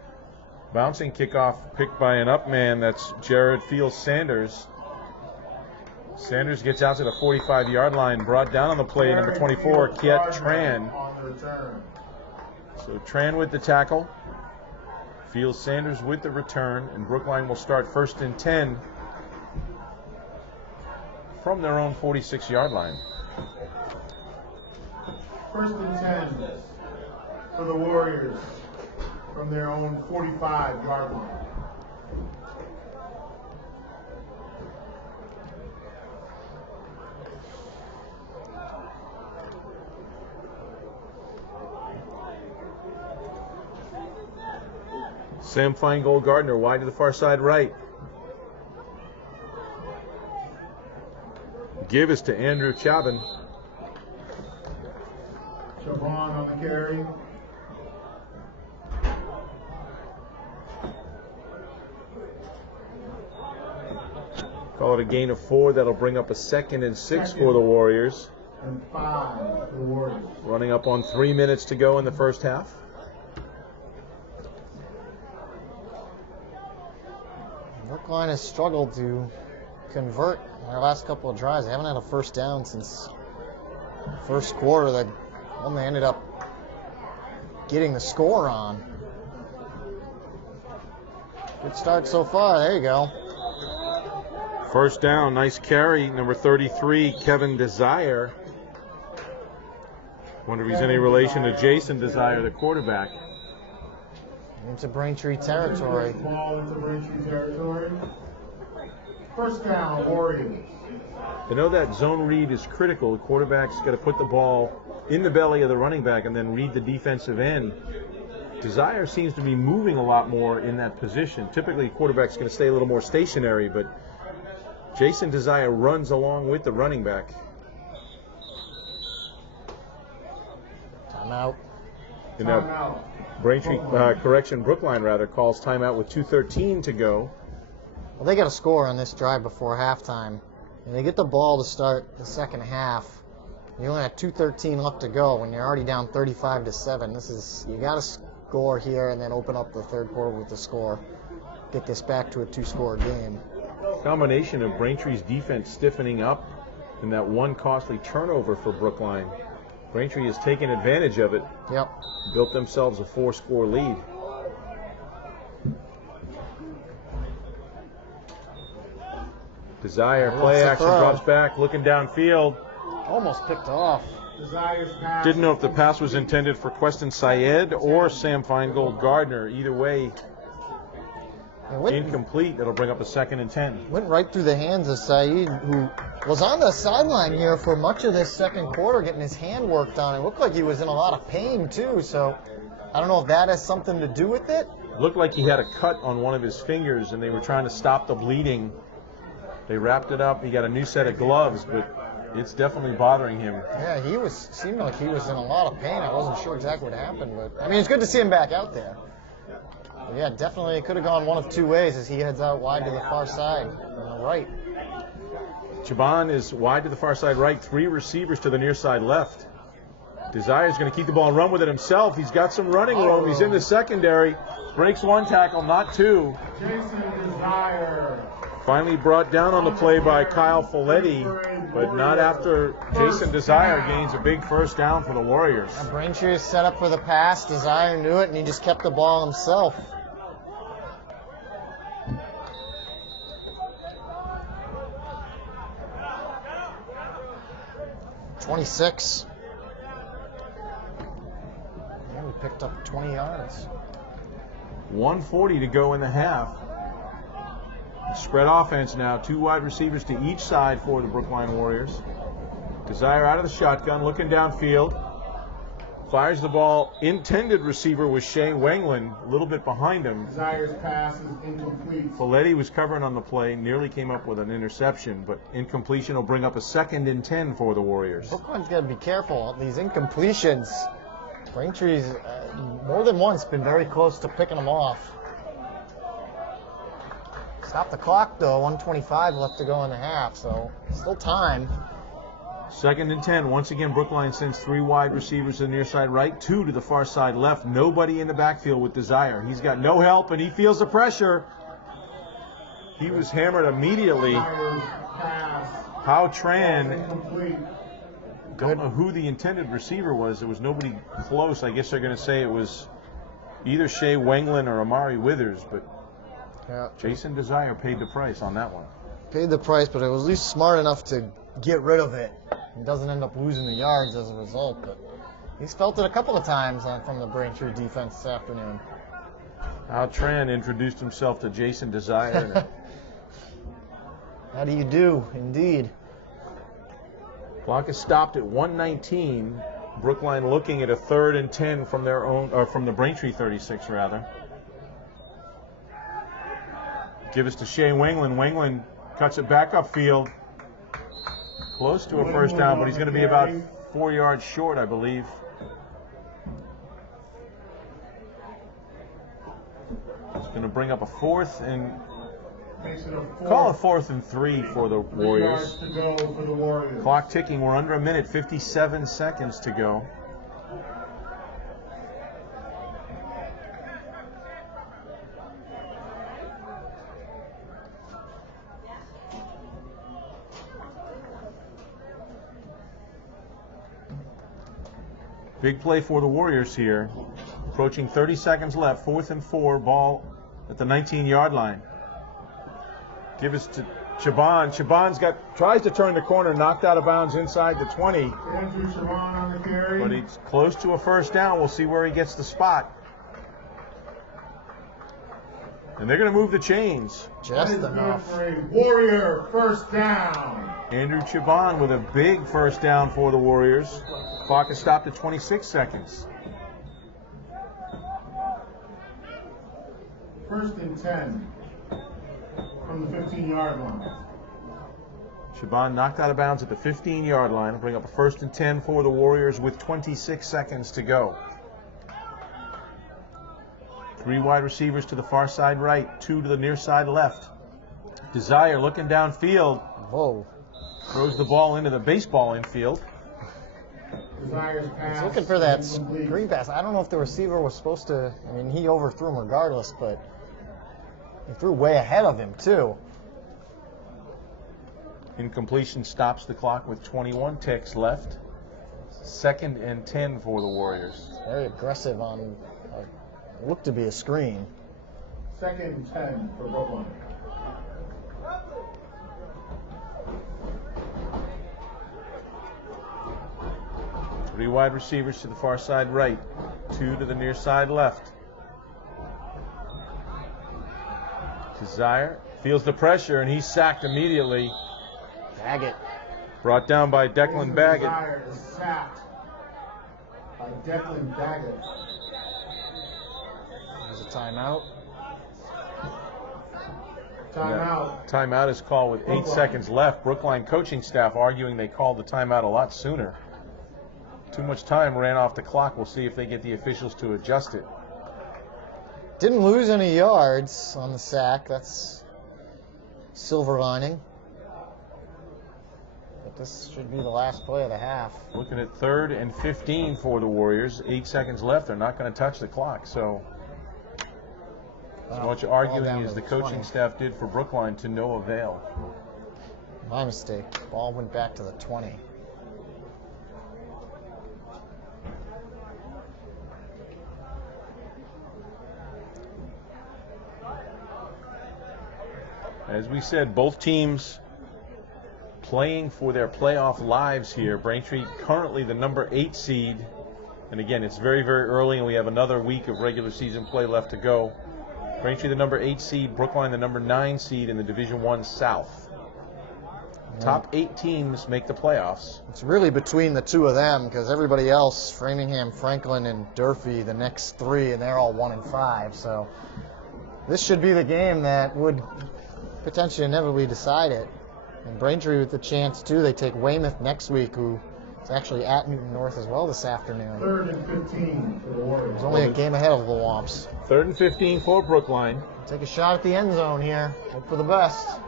Bouncing kickoff picked by an up man, that's Jared Fields Sanders. Sanders gets out to the 45-yard line, brought down on the play, number 24, Kiet Tran. So Tran with the tackle. Fields Sanders with the return, and Brookline will start 1st and 10 from their own 46-yard line. 1st and 10 for the Warriors from their own 45-yard line. Sam Feingold Gardner wide to the far side right. Give is to Andrew Chabin. Chabon on the carry. Call it a gain of 4. That'll bring up a 2nd and 6 for the Warriors. And 5 for the Warriors. Running up on 3 minutes to go in the first half. Brookline has struggled to convert in their last couple of drives. They haven't had a first down since the first quarter. They ended up getting the score on. Good start so far. There you go. First down, nice carry, number 33, Kevin Desire. Wonder if he's any relation to Jason Desire, the quarterback. Into Braintree territory. Ball into Braintree territory. First down, Warriors. You know that zone read is critical. The quarterback's got to put the ball in the belly of the running back and then read the defensive end. Desire seems to be moving a lot more in that position. Typically, the quarterback's going to stay a little more stationary, but Jason Desire runs along with the running back. Timeout. You know, Braintree, Brookline calls timeout with 2:13 to go. Well, they got a score on this drive before halftime. And they get the ball to start the second half. You only have 2:13 left to go when you're already down 35-7. You got to score here and then open up the third quarter with the score. Get this back to a 2-score game. Combination of Braintree's defense stiffening up and that one costly turnover for Brookline. Braintree has taken advantage of it. Yep. Built themselves a 4-score lead. Desire, play action, drops back, looking downfield. Almost picked off. Didn't know if the pass was intended for Queston Syed or Sam Feingold Gardner. Either way, incomplete. That'll bring up a 2nd and 10. Went right through the hands of Saeed, who was on the sideline here for much of this second quarter, getting his hand worked on. It looked like he was in a lot of pain, too. So I don't know if that has something to do with it. Looked like he had a cut on one of his fingers, and they were trying to stop the bleeding. They wrapped it up. He got a new set of gloves, but it's definitely bothering him. Yeah, seemed like he was in a lot of pain. I wasn't sure exactly what happened, but I mean, it's good to see him back out there. But yeah, definitely it could have gone one of 2 ways as he heads out wide to the far side on the right. Chabon is wide to the far side right, 3 receivers to the near side left. Desire's going to keep the ball and run with it himself. He's got some running room. He's in the secondary. Breaks 1 tackle, not 2. Jason Desire Finally brought down on the play by Kyle Folletti, but not after Jason Desire gains a big first down for the Warriors. Braintree is set up for the pass. Desire knew it, and he just kept the ball himself. .26. And we picked up 20 yards. 1:40 to go in the half. Spread offense now. 2 wide receivers to each side for the Brookline Warriors. Desire out of the shotgun, looking downfield. Fires the ball. Intended receiver was Shea Wengland, a little bit behind him. Desire's pass is incomplete. Folletti was covering on the play, nearly came up with an interception, but incompletion will bring up a 2nd and 10 for the Warriors. Brookline's got to be careful. These incompletions, Braintree's more than once been very close to picking them off. Stop the clock, though. 1:25 left to go in the half, so still time. 2nd and 10. Once again, Brookline sends 3 wide receivers to the near side right, 2 to the far side left. Nobody in the backfield with Desire. He's got no help, and he feels the pressure. He was hammered immediately. How Tran, don't know who the intended receiver was. There was nobody close. I guess they're going to say it was either Shea Wengland or Amari Withers, but Yeah. Jason Desire paid the price on that one. Paid the price, but it was at least smart enough to get rid of it. He doesn't end up losing the yards as a result, but he's felt it a couple of times from the Braintree defense this afternoon. How Tran introduced himself to Jason Desire. How do you do, indeed? Clock is stopped at 1:19. Brookline looking at a 3rd and 10 from their own, or from the Braintree 36 rather. Give us to Shea Wengland. Wengland cuts it back upfield. Close to a first down, but he's going to be about 4 yards short, I believe. It's going to bring up a 4th and call it 4th and 3 for the Warriors. Clock ticking. We're under a minute, 57 seconds to go. Big play for the Warriors here. Approaching 30 seconds left. 4th and 4. Ball at the 19-yard line. Give us to Chaban. Chaban's tries to turn the corner, knocked out of bounds inside the 20. Andrew Chaban on the carry. But he's close to a first down. We'll see where he gets the spot. And they're going to move the chains. Just enough. For a Warrior first down. Andrew Chaban with a big first down for the Warriors. Clock is stopped at 26 seconds. 1st and 10 from the 15-yard line. Chaban knocked out of bounds at the 15-yard line. Will bring up a 1st and 10 for the Warriors with 26 seconds to go. 3 wide receivers to the far side right, 2 to the near side left. Desire looking downfield. Whoa. Throws the ball into the baseball infield. Desire's pass. He's looking for that screen pass. I don't know if the receiver was supposed to. I mean, he overthrew him regardless, but he threw way ahead of him, too. Incompletion stops the clock with 21 ticks left. 2nd and 10 for the Warriors. Very aggressive on looked to be a screen. 2nd and 10 for Brookline. Three wide receivers to the far side right, 2 to the near side left. Desire feels the pressure, and he's sacked immediately. Baggett. Brought down by Declan Baggett. Desire is sacked by Declan Baggett. There's a timeout. Timeout. Timeout is called with 8 seconds left. Brookline coaching staff arguing they called the timeout a lot sooner. Too much time ran off the clock. We'll see if they get the officials to adjust it. Didn't lose any yards on the sack. That's silver lining. But this should be the last play of the half. Looking at 3rd and 15 for the Warriors. 8 seconds left. They're not going to touch the clock. So So much arguing as the coaching staff did for Brookline to no avail. My mistake. Ball went back to the 20. As we said, both teams playing for their playoff lives here. Braintree currently the number 8 seed. And again, it's very, very early, and we have another week of regular season play left to go. Braintree the number 8 seed, Brookline the number 9 seed in the Division I South. Top 8 teams make the playoffs. It's really between the two of them because everybody else, Framingham, Franklin, and Durfee, the next 3, and they're all 1 and 5. So this should be the game that would potentially inevitably decide it. And Braintree with the chance, too. They take Weymouth next week, who is actually at Newton North as well this afternoon. 3rd and 15 for the Warriors. There's only a game ahead of the Womps. 3rd and 15 for Brookline. Take a shot at the end zone here. Hope for the best.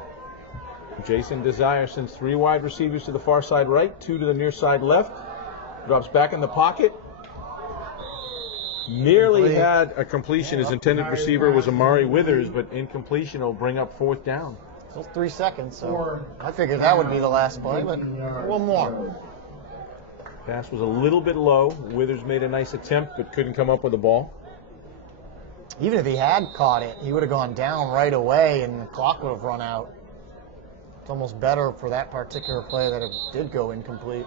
Jason Desire sends 3 wide receivers to the far side right, 2 to the near side left. Drops back in the pocket. Nearly had a completion. His intended receiver was Amari Withers, but incompletion will bring up 4th down. Still 3 seconds, so I figured that would be the last play, but one more. Pass was a little bit low. Withers made a nice attempt, but couldn't come up with the ball. Even if he had caught it, he would have gone down right away, and the clock would have run out. It's almost better for that particular play that it did go incomplete.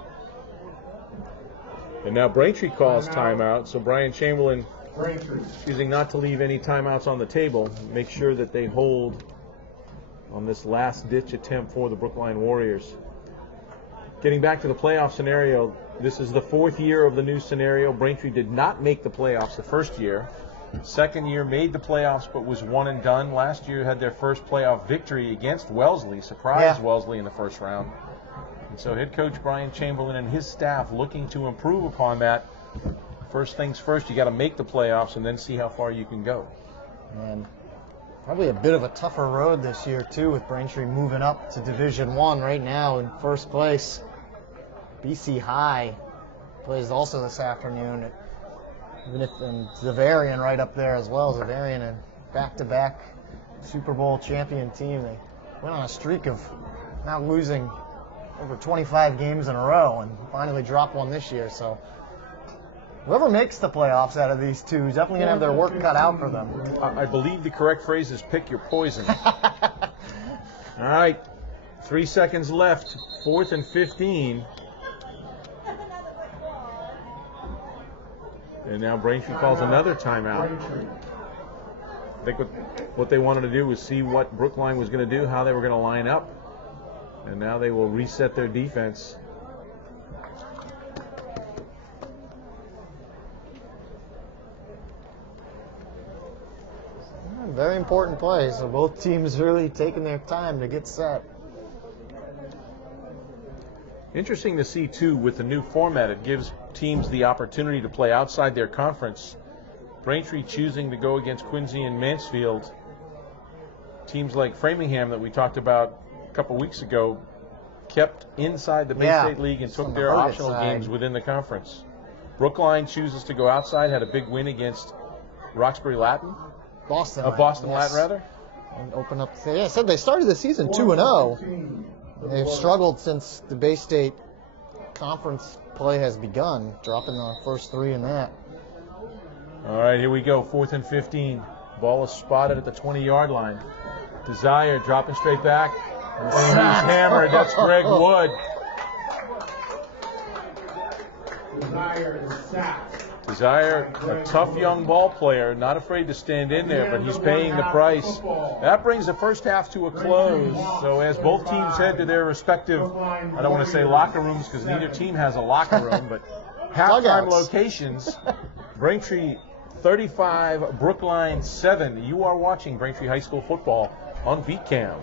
And now Braintree calls timeout, so Brian Chamberlain choosing not to leave any timeouts on the table. Make sure that they hold on this last-ditch attempt for the Brookline Warriors. Getting back to the playoff scenario, this is the 4th year of the new scenario. Braintree did not make the playoffs the first year. Second year made the playoffs but was one and done. Last year had their first playoff victory against Wellesley, surprised Wellesley in the first round. And so head coach Brian Chamberlain and his staff looking to improve upon that. First things first, you got to make the playoffs and then see how far you can go. And probably a bit of a tougher road this year too, with Braintree moving up to Division I right now in first place. BC High plays also this afternoon. And Zavarian right up there as well. Zavarian, a back-to-back Super Bowl champion team. They went on a streak of not losing over 25 games in a row and finally dropped one this year. So whoever makes the playoffs out of these two is definitely going to have their work cut out for them. I believe the correct phrase is pick your poison. All right, 3 seconds left, 4th and 15. And now Braintree calls another timeout. I think what they wanted to do was see what Brookline was going to do, how they were going to line up. And now they will reset their defense. Very important play. So both teams really taking their time to get set. Interesting to see, too, with the new format. It gives teams the opportunity to play outside their conference. Braintree choosing to go against Quincy and Mansfield. Teams like Framingham that we talked about a couple weeks ago kept inside the Bay State League and took their optional games within the conference. Brookline chooses to go outside, had a big win against Roxbury Latin. Boston Latin, rather. And open up. I said they started the season 2-0. They've struggled since the Bay State conference play has begun, dropping the first 3 in that. All right, here we go, 4th and 15. Ball is spotted at the 20-yard line. Desire dropping straight back. And he's hammered. That's Greg Wood. Desire is sacked. Desire, a tough young ball player, not afraid to stand in there, but he's paying the price. That brings the first half to a close. So as both teams head to their respective, I don't want to say locker rooms because neither team has a locker room, but halftime locations, Braintree 35, Brookline 7. You are watching Braintree High School football on VCAM.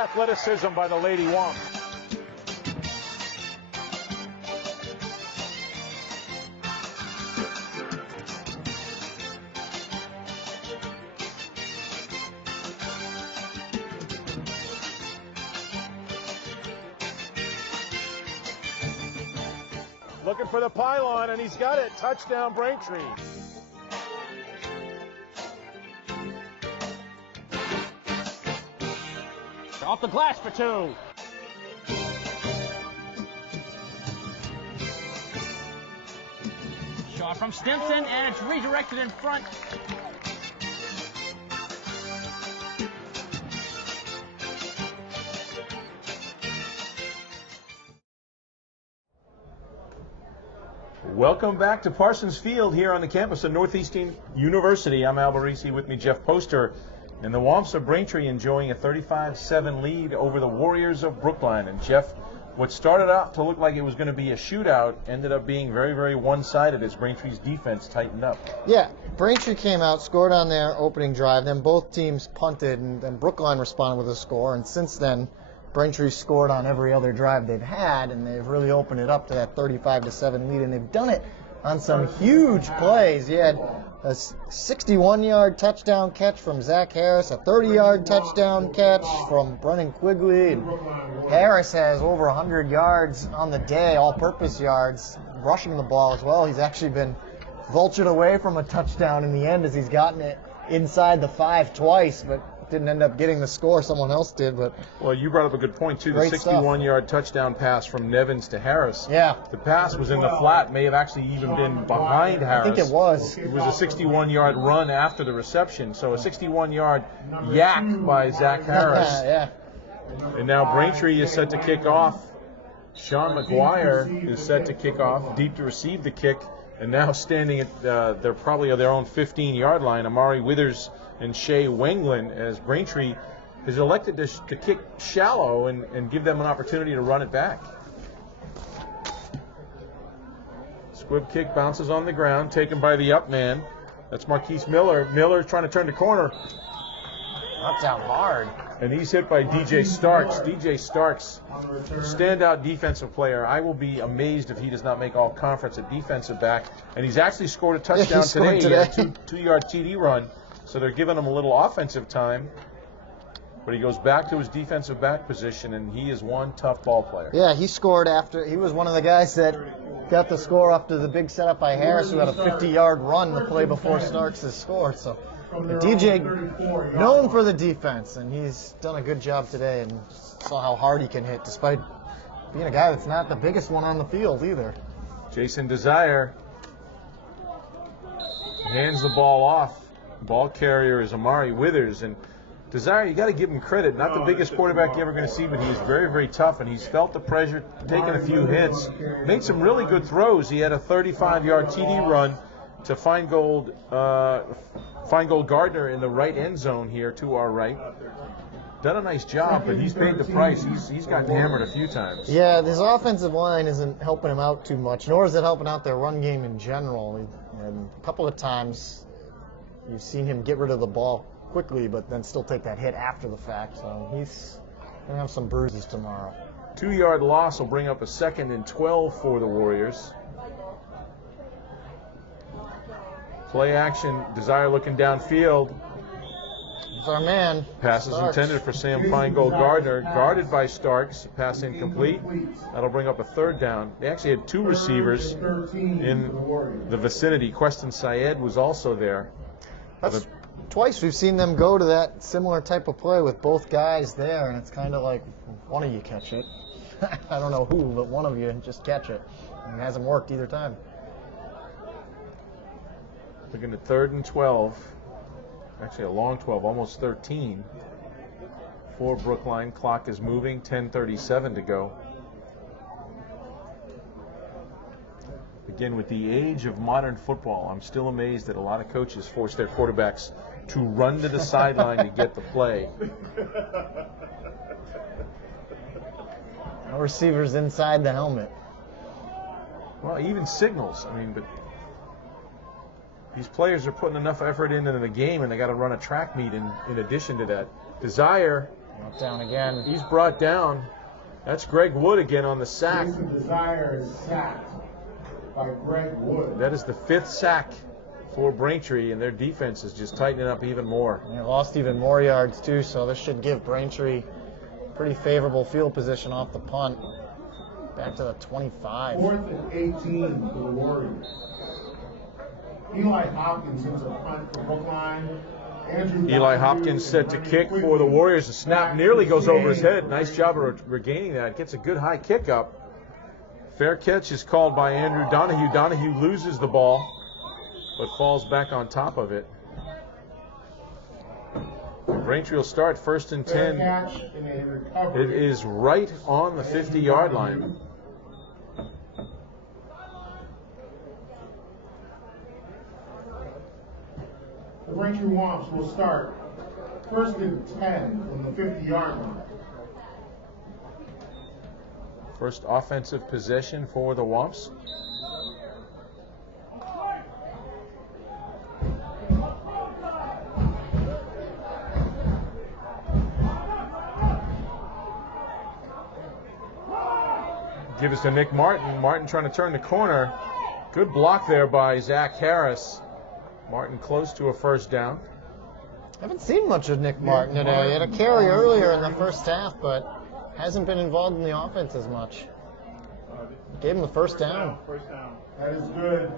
athleticism by the Lady Womp. Looking for the pylon, and he's got it. Touchdown, Braintree. Off the glass for 2. Shot from Stimson, and it's redirected in front. Welcome back to Parsons Field here on the campus of Northeastern University. I'm Al Barisi, with me Jeff Poster. And the Womps of Braintree enjoying a 35-7 lead over the Warriors of Brookline. And Jeff, what started out to look like it was going to be a shootout ended up being very, very one-sided as Braintree's defense tightened up. Yeah, Braintree came out, scored on their opening drive, then both teams punted, and then Brookline responded with a score. And since then, Braintree scored on every other drive they've had, and they've really opened it up to that 35-7 lead, and they've done it on some huge plays. You had a 61-yard touchdown catch from Zach Harris, a 30-yard touchdown catch from Brennan Quigley. And Harris has over 100 yards on the day, all-purpose yards, rushing the ball as well. He's actually been vultured away from a touchdown in the end as he's gotten it inside the 5 twice, but didn't end up getting the score. Someone else did. But well, you brought up a good point too. The 61-yard touchdown pass from Nevins to Harris. Yeah. The pass was in the flat, may have actually even been behind Harris. I think it was. It was a 61-yard run after the reception. So a 61-yard yak by Zach Harris. Yeah. And now Braintree is set to kick off. Sean McGuire is set to kick off, deep to receive the kick. And now standing at they're probably at their own 15-yard line, Amari Withers and Shea Wenglin, as Braintree is elected to kick shallow and give them an opportunity to run it back. Squib kick bounces on the ground, taken by the up man. That's Marquise Miller. Miller trying to turn the corner. That's out hard. And he's hit by DJ Starks. DJ Starks, standout defensive player. I will be amazed if he does not make all conference at defensive back. And he's actually scored a touchdown today. He had a 2-yard TD run. So they're giving him a little offensive time. But he goes back to his defensive back position, and he is one tough ball player. Yeah, he scored after. He was one of the guys that got the score after the big setup by Harris, who had a 50-yard run the play before Starks has scored. So DJ, known for the defense, and he's done a good job today, and saw how hard he can hit, despite being a guy that's not the biggest one on the field either. Jason Desire hands the ball off. Ball carrier is Amari Withers, and Desire, you got to give him credit. Not the biggest quarterback you're ever going to see, but he's very, very tough, and he's felt the pressure, taken a few hits, made some really good throws. He had a 35-yard TD run to Feingold Gardner in the right end zone here to our right. Done a nice job, but he's paid the price. He's gotten hammered a few times. Yeah, his offensive line isn't helping him out too much, nor is it helping out their run game in general. And a couple of times you've seen him get rid of the ball quickly, but then still take that hit after the fact. So he's going to have some bruises tomorrow. 2-yard loss will bring up a 2nd and 12 for the Warriors. Play action, Desire looking downfield. It's our man. Pass is intended for Sam Feingold Gardner, guarded by Starks. Pass incomplete. That'll bring up a 3rd down. They actually had 2 receivers in the vicinity. Queston Syed was also there. That's twice we've seen them go to that similar type of play with both guys there, and it's kind of like, one of you catch it. I don't know who, but one of you just catch it. And it hasn't worked either time. Looking at 3rd and 12. Actually a long 12, almost 13 for Brookline. Clock is moving, 10:37 to go. Again, with the age of modern football, I'm still amazed that a lot of coaches force their quarterbacks to run to the sideline to get the play. No receivers inside the helmet. Well, even signals. I mean, but these players are putting enough effort into the game, and they got to run a track meet in addition to that. Desire Brought down again. He's brought down. That's Greg Wood again on the sack. Jason Desire is sacked by Greg Wood. That is the 5th sack for Braintree, and their defense is just tightening up even more. They lost even more yards too, so this should give Braintree pretty favorable field position off the punt. Back to the 25. 4th and 18 for the Warriors. Eli Hopkins hits a punt for Brookline. Eli Hopkins set to kick for the Warriors. The snap nearly goes over his head. Nice job of regaining that. Gets a good high kick up. Fair catch is called by Andrew Donahue. Donahue loses the ball, but falls back on top of it. Braintree will start 1st and 10. It is right on the 50-yard line. The Braintree Womps will start 1st and 10 from the 50-yard line. First offensive possession for the Womps. Give us to Nick Martin. Martin trying to turn the corner. Good block there by Zach Harris. Martin close to a 1st down. Haven't seen much of Nick Martin today. He had a carry earlier in the first half, but hasn't been involved in the offense as much. Gave him the 1st down. That is good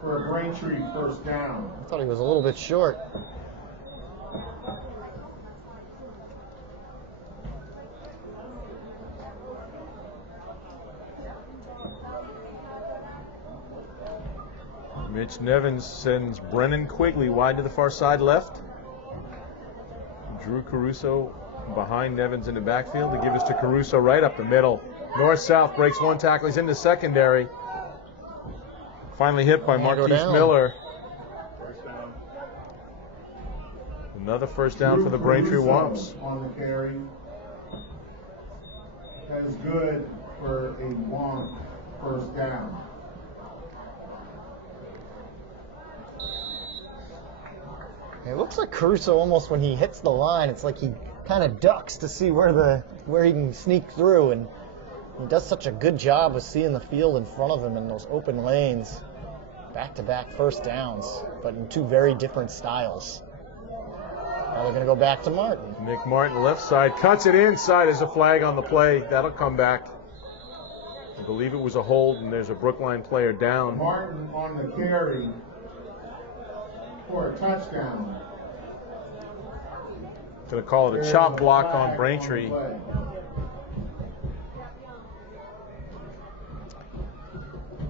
for a Braintree 1st down. I thought he was a little bit short. Mitch Nevins sends Brennan Quigley wide to the far side left. Drew Caruso behind Nevins in the backfield to give us to Caruso right up the middle. North-south breaks one tackle. He's in the secondary. Finally hit by Marquise Miller. Another 1st down for the Braintree Womps. On the carry. That is good for a Womp 1st down. It looks like Caruso almost when he hits the line, it's like he kind of ducks to see where he can sneak through, and he does such a good job of seeing the field in front of him in those open lanes. Back-to-back 1st downs, but in 2 very different styles. Now they're going to go back to Martin. Nick Martin left side, cuts it inside as a flag on the play. That'll come back. I believe it was a hold, and there's a Brookline player down. Martin on the carry for a touchdown. Going to call it a chop block on Braintree.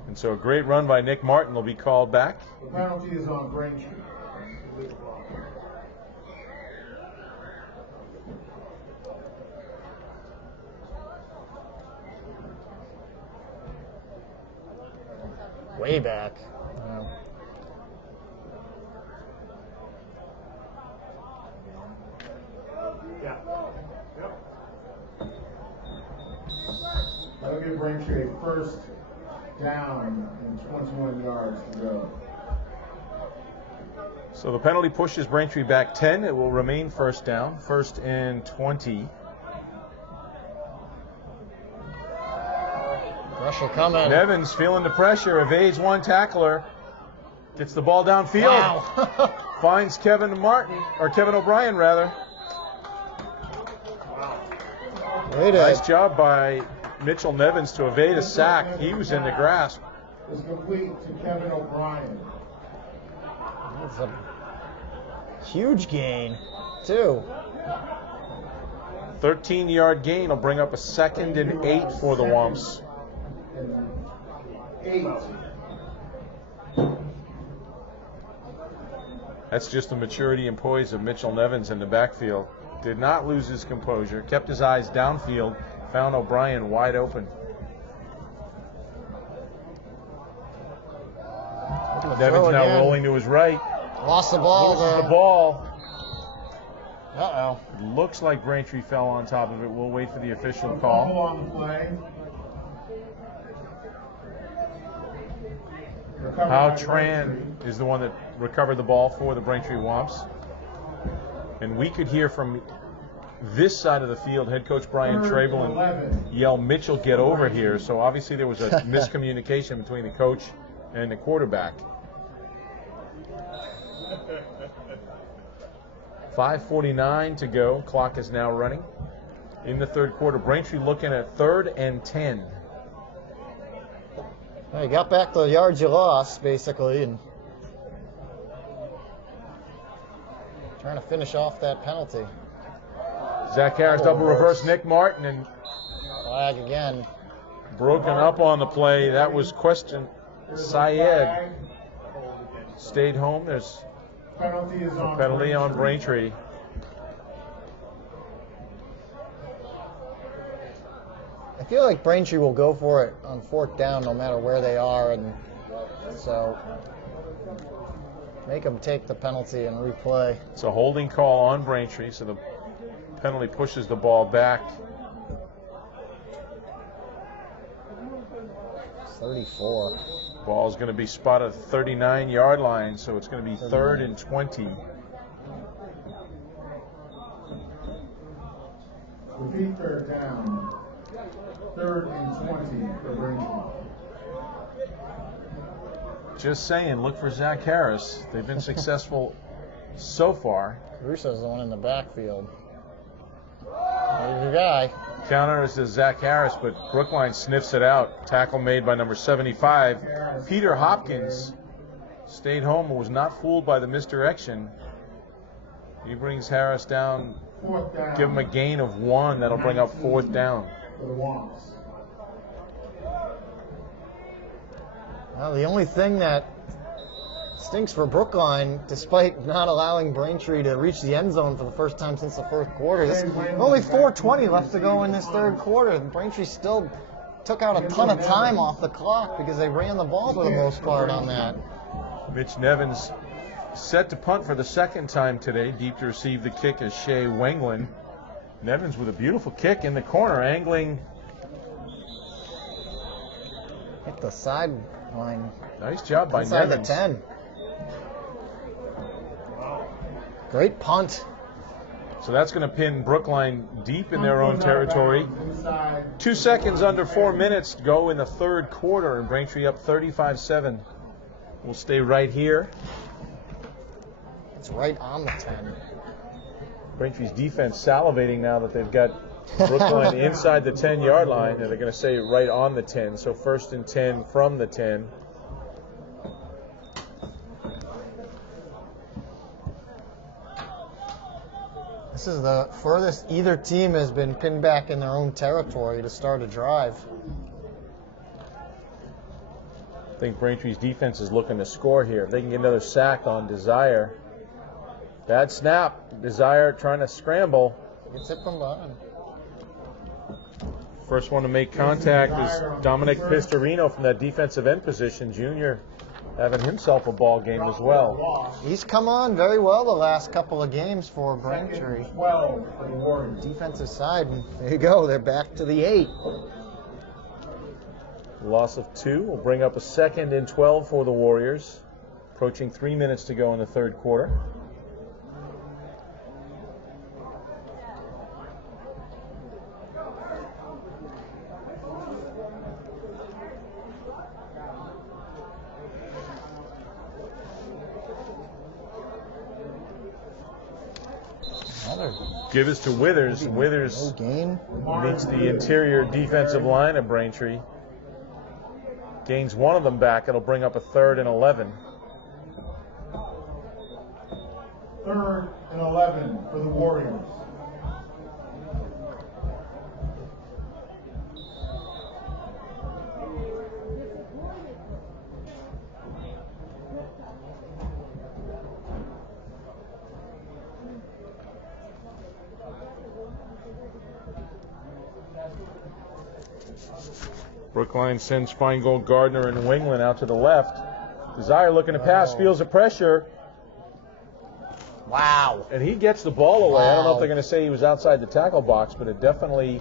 And so a great run by Nick Martin will be called back. The penalty is on Braintree. Way back. That'll give Braintree a 1st down and 21 yards to go. So the penalty pushes Braintree back 10. It will remain 1st down. 1st and 20. Pressure coming. Nevins feeling the pressure, evades one tackler, gets the ball downfield. Wow. Finds Kevin O'Brien rather. Nice job by Mitchell Nevins to evade a sack. He was in the grasp. Is complete to Kevin O'Brien. That's a huge gain, too. 13-yard gain will bring up a 2nd and 8 for the Womps. 8. That's just the maturity and poise of Mitchell Nevins in the backfield. Did not lose his composure, kept his eyes downfield, found O'Brien wide open. Nevins now rolling to his right. Lost the ball. Loses the ball. Uh-oh. Looks like Braintree fell on top of it. We'll wait for the official Fumble call. on the play. How Tran is the one that recovered the ball for the Braintree Womps. And we could hear from this side of the field, head coach Brian Trabelin yelled, "Mitchell, get over here." So obviously there was a miscommunication between the coach and the quarterback. 5:49 to go. Clock is now running. In the third quarter, Braintree looking at 3rd and 10. Well, you got back the yards you lost, basically, and trying to finish off that penalty. Zach Harris double reverse Nick Martin, and Flag again. broken up on the play. That was question. Syed stayed home. There's a penalty on Braintree. I feel like Braintree will go for it on 4th down no matter where they are, and so make them take the penalty and replay. It's a holding call on Braintree, so the penalty pushes the ball back. 34. Ball's going to be spotted at the 39-yard line, so it's going to be 3rd and 20. Repeat 3rd down. 3rd and 20 for Braintree. Just saying, look for Zach Harris. They've been successful so far. Russo's the one in the backfield. There's your guy. Counter is to Zach Harris, but Brookline sniffs it out. Tackle made by number 75. Peter Hopkins stayed home and was not fooled by the misdirection. He brings Harris down, give him a gain of 1. That'll bring up 4th down. For the Wonks. Well, the only thing that stinks for Brookline, despite not allowing Braintree to reach the end zone for the first time since the 1st quarter, there's only 4:20 left to go in this 3rd quarter. Braintree still took out a ton of time off the clock because they ran the ball for the most part on that. Mitch Nevins set to punt for the 2nd time today. Deep to receive the kick is Shea Wenglin. Nevins with a beautiful kick in the corner, angling. Hit the sideline. Nice job by Inside Nevins. the 10. Great punt. So that's going to pin Brookline deep in their own territory. 2 seconds under 4 minutes to go in the 3rd quarter, and Braintree up 35-7. We'll stay right here. It's right on the 10. Braintree's defense salivating now that they've got Brookline inside the 10-yard line, and they're going to say right on the 10. So 1st and 10 from the 10. This is the furthest either team has been pinned back in their own territory to start a drive. I think Braintree's defense is looking to score here. If they can get another sack on Desire. Bad snap. Desire trying to scramble. Gets it from behind. First one to make contact is Dominic Pistorino from that defensive end position. Junior having himself a ball game as well. He's come on very well the last couple of games for Braintree. 12 for the Warriors. Defensive side, and there you go. They're back to the 8. Loss of 2 will bring up a 2nd and 12 for the Warriors. Approaching 3 minutes to go in the 3rd quarter. Give us to Withers. Withers meets the interior defensive line of Braintree. Gains one of them back. It'll bring up a 3rd and 11. 3rd and 11 for the Warriors. Brookline sends Feingold, Gardner, and Wingland out to the left. Desire looking to pass, feels the pressure. Wow. And he gets the ball away. I don't know if they're going to say he was outside the tackle box, but it definitely...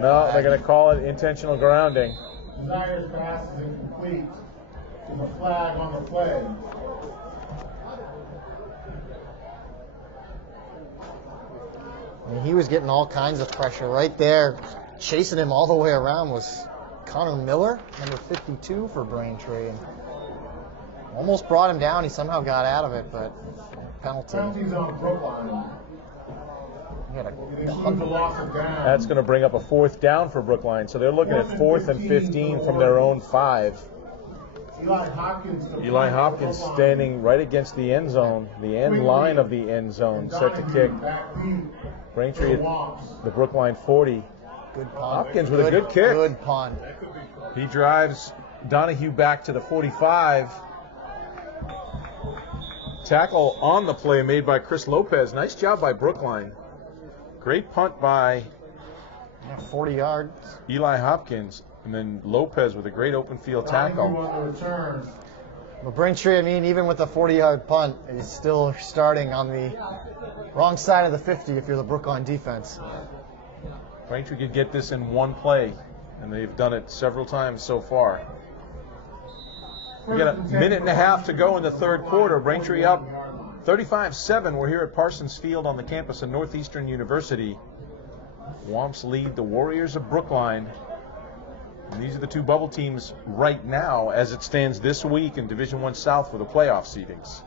No, they're going to call it intentional grounding. Desire's pass is incomplete. There's a flag on the play. I mean, he was getting all kinds of pressure right there. Chasing him all the way around was Connor Miller, number 52 for Braintree. And almost brought him down. He somehow got out of it, but penalty. Penalties on Brookline. He had a It includes a loss of down. That's going to bring up a 4th down for Brookline. So they're looking at 4th and 15 from their own 5. Eli Hopkins. to Eli punt for Hopkins Brookline. standing right against the end zone, the end line of the end zone, set to kick. Back deep Braintree for at Wamps. the Brookline 40. good punt. Hopkins with a good kick. Good punt. He drives Donahue back to the 45. Tackle on the play made by Chris Lopez. Nice job by Brookline. Great punt by Yeah, 40 yards. Eli Hopkins. And then Lopez with a great open field Donahue tackle. on the return. But Braintree, I mean, even with a 40-yard punt, is still starting on the wrong side of the 50 if you're the Brookline defense. Braintree could get this in one play, and they've done it several times so far. We got a minute and a half to go in the third quarter. Braintree up 35-7. We're here at Parsons Field on the campus of Northeastern University. Wamps lead the Warriors of Brookline. And these are the two bubble teams right now as it stands this week in Division I South for the playoff seedings.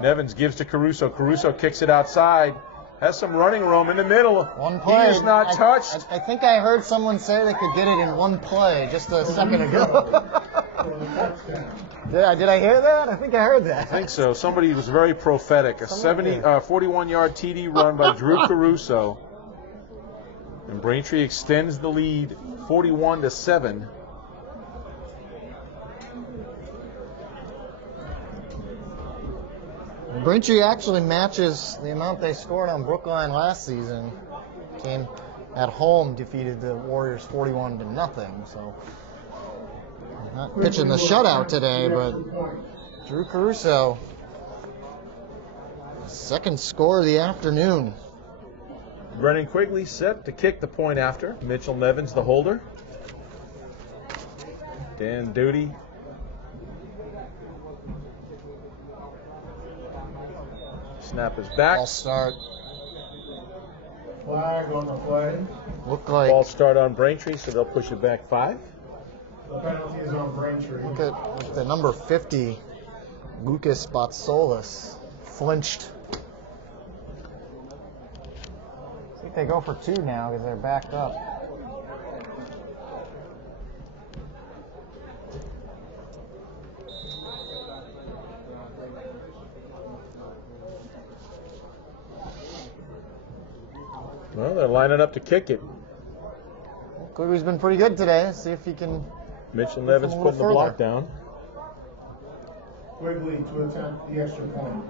Nevins gives to Caruso. Caruso kicks it outside. Has some running room in the middle. One play. He is not touched. I think I heard someone say they could get it in one play just a second ago. Did I hear that? I think I heard that. I think so. Somebody was very prophetic. A 41-yard TD run by Drew Caruso. And Braintree extends the lead 41-7. Braintree actually matches the amount they scored on Brookline last season. Came at home, defeated the Warriors 41-0. So not pitching the shutout today, but Drew Caruso, second score of the afternoon. Brennan Quigley set to kick the point after. Mitchell Nevins, the holder. Dan Duty. Snap is back. Ball start. Flag on the play. Look like Ball start on Braintree, so they'll push it back 5. The penalty is on Braintree. look at the number 50, Lucas Batsolis, flinched. I think they go for 2 now because they're backed up. Well, they're lining up to kick it. Quigley's been pretty good today. Let's see if he can. Mitchell Nevins a little putting the block further. down. Quigley to attempt the extra point.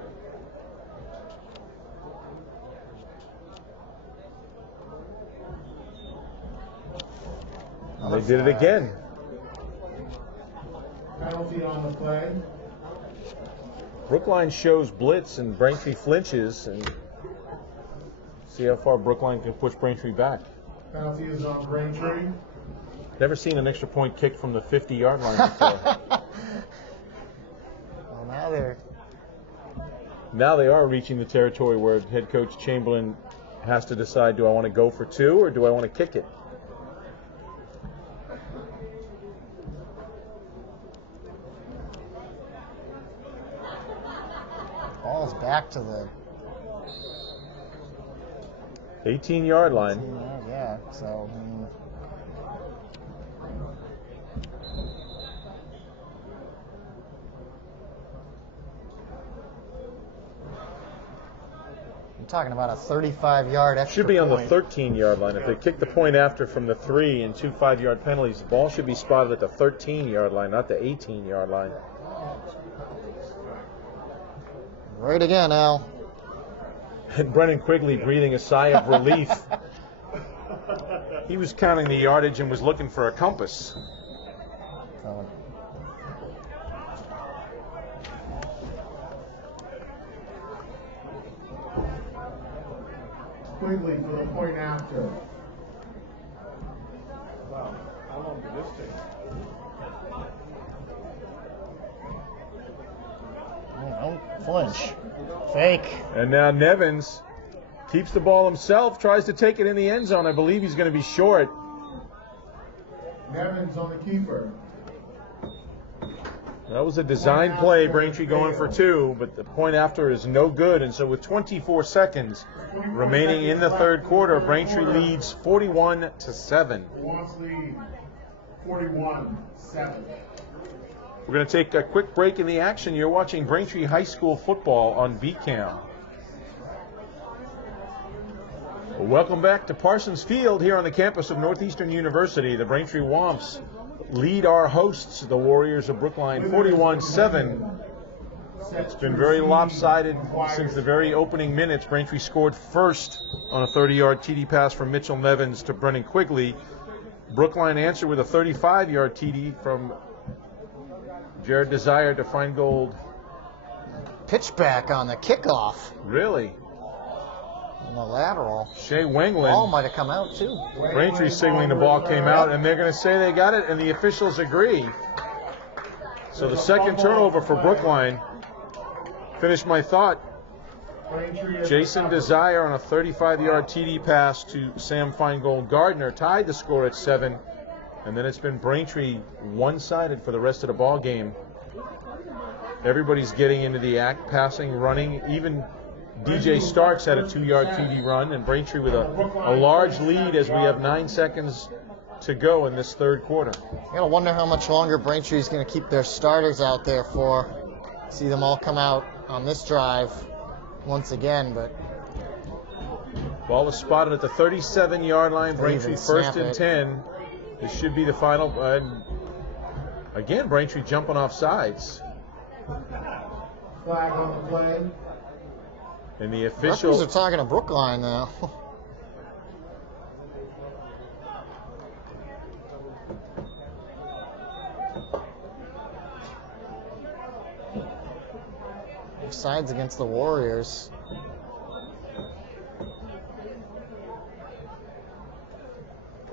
They did it again. Penalty on the play. Brookline shows blitz and Braintree flinches, and see how far Brookline can push Braintree back. Penalty is on Braintree. Never seen an extra point kicked from the 50-yard line before. Well, Now they are reaching the territory where head coach Chamberlain has to decide, do I want to go for 2 or do I want to kick it? ball's back to the 18-yard line. yeah. So. Talking about a 35-yard extra Should be on the point. 13-yard line. If they kick the point after from the 3 and 2 5-yard penalties, the ball should be spotted at the 13-yard line, not the 18-yard line. Right again, Al. And Brennan Quigley breathing a sigh of relief. He was counting the yardage and was looking for a compass. So, Quigley for the point after. Wow, how long did this take? don't flinch. Fake. And now Nevins Keeps the ball himself, tries to take it in the end zone. I believe he's going to be short. Nevins on the keeper. That was a design play, Braintree going for 2, but the point after is no good. And so with 24 seconds remaining in the third quarter, Braintree leads 41-7. Wants lead 41-7. We're going to take a quick break in the action. You're watching Braintree High School football on BCAM. Welcome back to Parsons Field here on the campus of Northeastern University. The Braintree Womps lead our hosts, the Warriors of Brookline, 41-7. It's been very lopsided since the very opening minutes. Braintree scored first on a 30-yard TD pass from Mitchell Nevins to Brennan Quigley. Brookline answered with a 35-yard TD from Jared Desire to Feingold. Pitch back on the kickoff. Really? On the lateral. Shea Wengland. Ball might have come out too. Braintree signaling the ball came out, and they're going to say they got it, and the officials agree. So the second turnover for Brookline. Finish my thought. Jason Desire on a 35-yard TD pass to Sam Feingold Gardner tied the score at 7, and then it's been Braintree one-sided for the rest of the ball game. Everybody's getting into the act, passing, running. Even DJ Starks had a 2-yard TD run, and Braintree with a large lead as we have 9 seconds to go in this third quarter. I gotta wonder how much longer Braintree's gonna keep their starters out there for. See them all come out on this drive once again, but ball was spotted at the 37-yard line. Braintree first and 10. This should be the final. Again, Braintree jumping off sides. Flag on the play. And the officials referees are talking to Brookline now. Sides against the Warriors.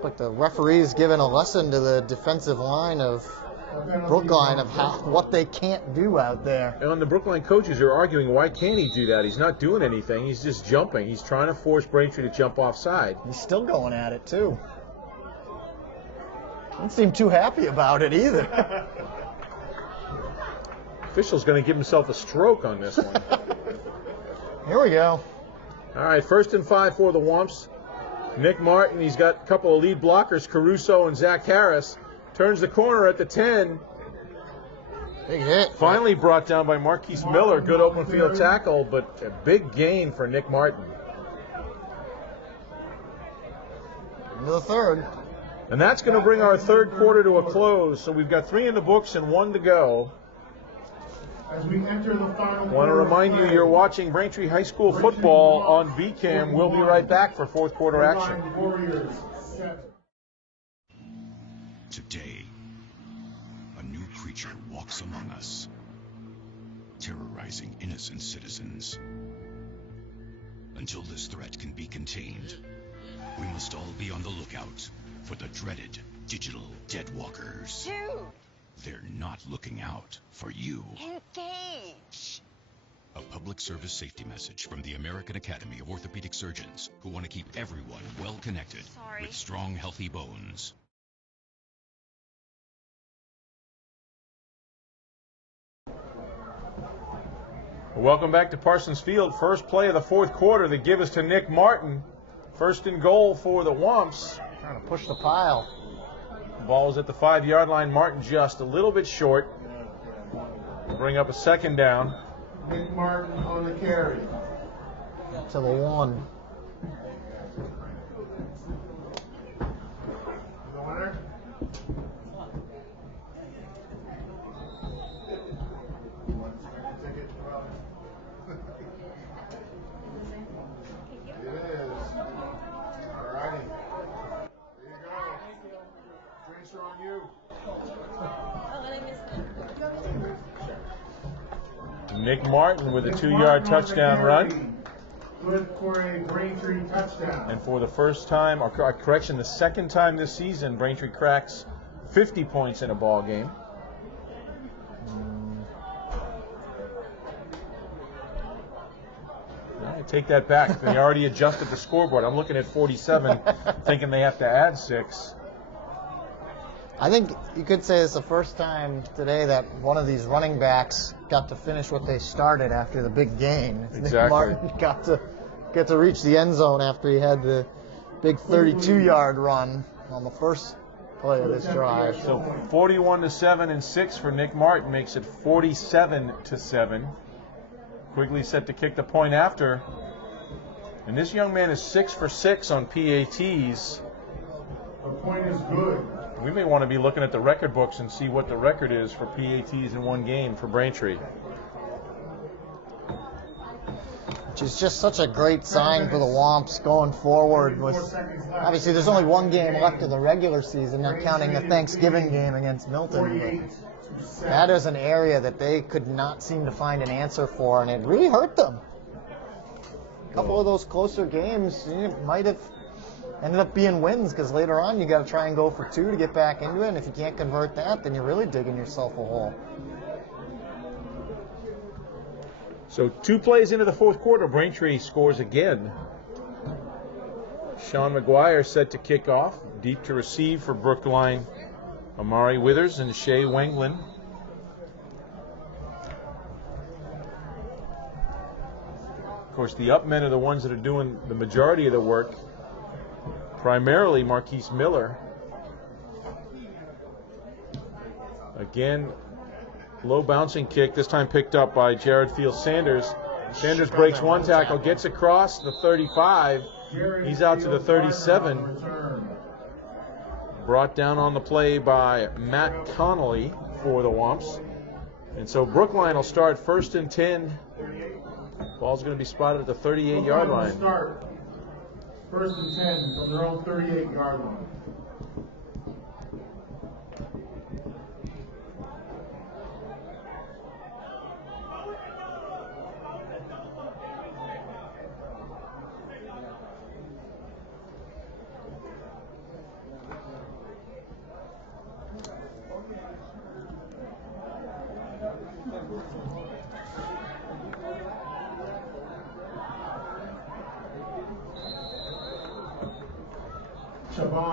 Like the referee's giving a lesson to the defensive line of Brookline of what they can't do out there. And the Brookline coaches are arguing, why can't he do that? He's not doing anything. He's just jumping. He's trying to force Braintree to jump offside. He's still going at it, too. Doesn't seem too happy about it either. Official's going to give himself a stroke on this one. Here we go. All right, 1st and 5 for the Womps. Nick Martin, he's got a couple of lead blockers, Caruso and Zach Harris. Turns the corner at the 10. Big hit. Finally brought down by Marquise Miller. Good open field tackle, but a big gain for Nick Martin. Into the third. And that's going to bring our third quarter to a close. So we've got 3 in the books and 1 to go. As we enter the final. I want to remind you, you're watching Braintree High School football on BCAM. We'll be right back for fourth quarter action. Today, a new creature walks among us, terrorizing innocent citizens. Until this threat can be contained, we must all be on the lookout for the dreaded digital deadwalkers. Dude! They're not looking out for you. Engage! A public service safety message from the American Academy of Orthopedic Surgeons, who want to keep everyone well connected with strong, healthy bones. Welcome back to Parsons Field. First play of the fourth quarter. They give us to Nick Martin. First and goal for the Womps. Trying to push the pile. Ball is at the 5-yard line. Martin just a little bit short. Bring up a second down. Nick Martin on the carry. To the 1. The winner. It is. All righty. There you go. Drinks are on you. Nick Martin with a 2-yard touchdown run. Good for a Braintree touchdown. And for the first time, or correction, the second time this season, Braintree cracks 50 points in a ball game. All right, take that back. They already adjusted the scoreboard. I'm looking at 47, thinking they have to add 6. I think you could say it's the first time today that one of these running backs got to finish what they started after the big gain. Exactly. Nick Martin got to reach the end zone after he had the big 32-yard run on the first play of this drive. So 41-7 and 6 for Nick Martin makes it 47-7. Quigley set to kick the point after. And this young man is 6 for 6 on PATs. The point is good. We may want to be looking at the record books and see what the record is for PATs in one game for Braintree. Which is just such a great sign for the Womps going forward. Obviously, there's only one game left of the regular season, not counting the Thanksgiving game against Milton. But that is an area that they could not seem to find an answer for, and it really hurt them. A couple of those closer games might have ended up being wins, because later on you got to try and go for 2 to get back into it, and if you can't convert that, then you're really digging yourself a hole. So 2 plays into the fourth quarter, Braintree scores again. Sean McGuire set to kick off. Deep to receive for Brookline, Amari Withers and Shea Wenglin. Of course, the up men are the ones that are doing the majority of the work. Primarily Marquise Miller. Again, low bouncing kick, this time picked up by Jared Fields Sanders. Sanders breaks one tackle, gets across the 35. He's out to the 37. Brought down on the play by Matt Connolly for the Womps. And so Brookline will start 1st and 10. Ball's going to be spotted at the 38-yard line. 1st and 10 from their own 38-yard line.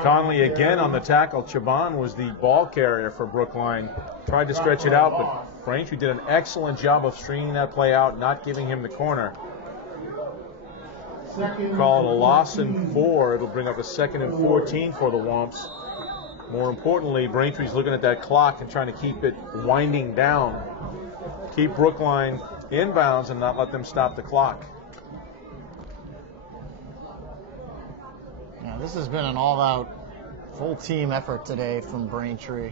Conley again on the tackle. Chaban was the ball carrier for Brookline. Tried to stretch it out, but Braintree did an excellent job of stringing that play out, not giving him the corner. Call it a loss and 4. It'll bring up a 2nd and 14 for the Womps. More importantly, Braintree's looking at that clock and trying to keep it winding down. Keep Brookline inbounds and not let them stop the clock. Yeah, this has been an all-out, full-team effort today from Braintree.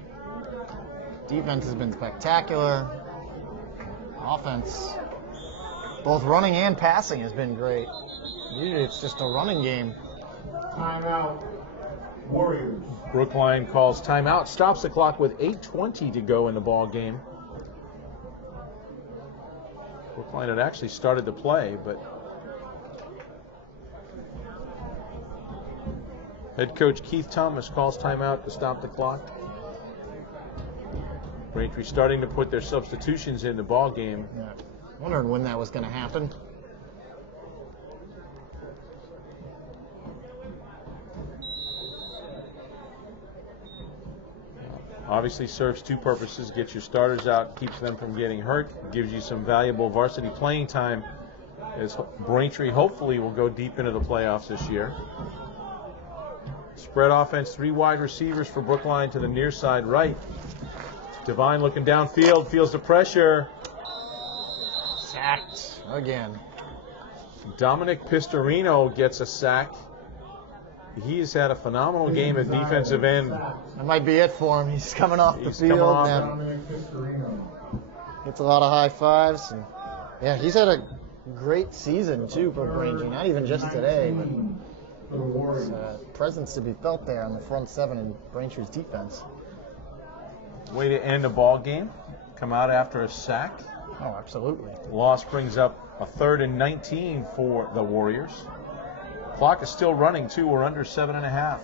Defense has been spectacular. Offense, both running and passing, has been great. Usually it's just a running game. Timeout, Warriors. Brookline calls timeout, stops the clock with 8:20 to go in the ball game. Brookline had actually started the play, but head coach Keith Thomas calls timeout to stop the clock. Braintree starting to put their substitutions in the ball game. Yeah. Wondering when that was going to happen. Obviously serves 2 purposes. Gets your starters out, keeps them from getting hurt, gives you some valuable varsity playing time as Braintree hopefully will go deep into the playoffs this year. Spread offense, 3 wide receivers for Brookline to the near side right. Devine looking downfield, feels the pressure. Sacked again. Dominic Pistorino gets a sack. He has had a phenomenal game at defensive end. That might be it for him. He's coming off the field now. Gets a lot of high fives. And yeah, he's had a great season too for Braintree. Not even just today, but his presence to be felt there on the front 7 in Braintree's defense. Way to end a ball game. Come out after a sack. Oh, absolutely. Loss brings up a 3rd and 19 for the Warriors. Clock is still running too. We're under 7.5.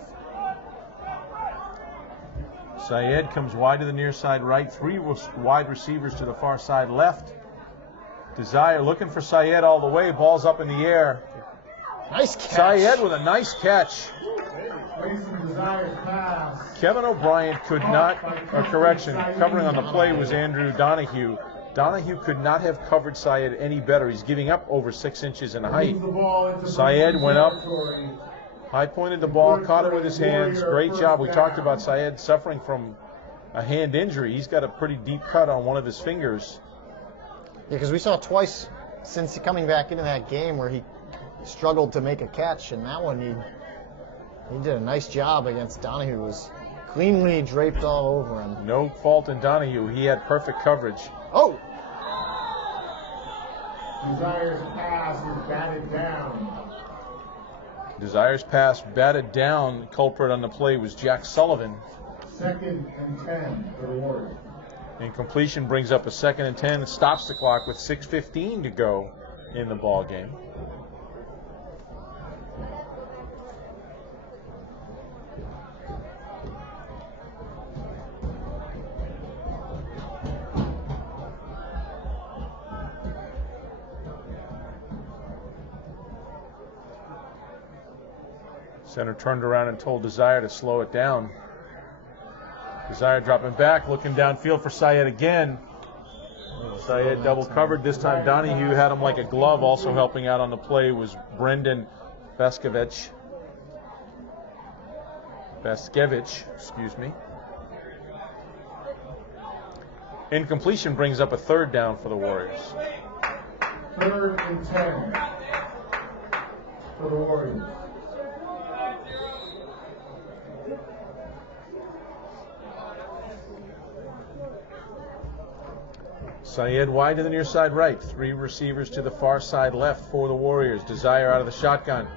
Syed comes wide to the near side right. 3 wide receivers to the far side left. Desire looking for Syed all the way. Ball's up in the air. Nice catch. Syed with a nice catch. Kevin O'Brien could not, covering on the play was Andrew Donahue. Donahue could not have covered Syed any better. He's giving up over 6 inches in height. Syed went up, high-pointed the ball, caught it with his hands. Great job. We talked about Syed suffering from a hand injury. He's got a pretty deep cut on one of his fingers. Yeah, because we saw twice since coming back into that game where he struggled to make a catch, and that one he did a nice job against Donahue. It was cleanly draped all over him. No fault in Donahue. He had perfect coverage. Oh! Desire's pass is batted down. Desire's pass batted down. Culprit on the play was Jack Sullivan. 2nd and 10 for the Warriors. Incompletion brings up a 2nd and 10. Stops the clock with 6:15 to go in the ball game. Center turned around and told Desire to slow it down. Desire dropping back, looking downfield for Syed again. Syed double covered. This time Donahue had him like a glove. Also helping out on the play was Brendan Baskevich. Excuse me. Incompletion brings up a 3rd down for the Warriors. 3rd and 10 for the Warriors. Syed wide to the near side right. 3 receivers to the far side left for the Warriors. Desire out of the shotgun.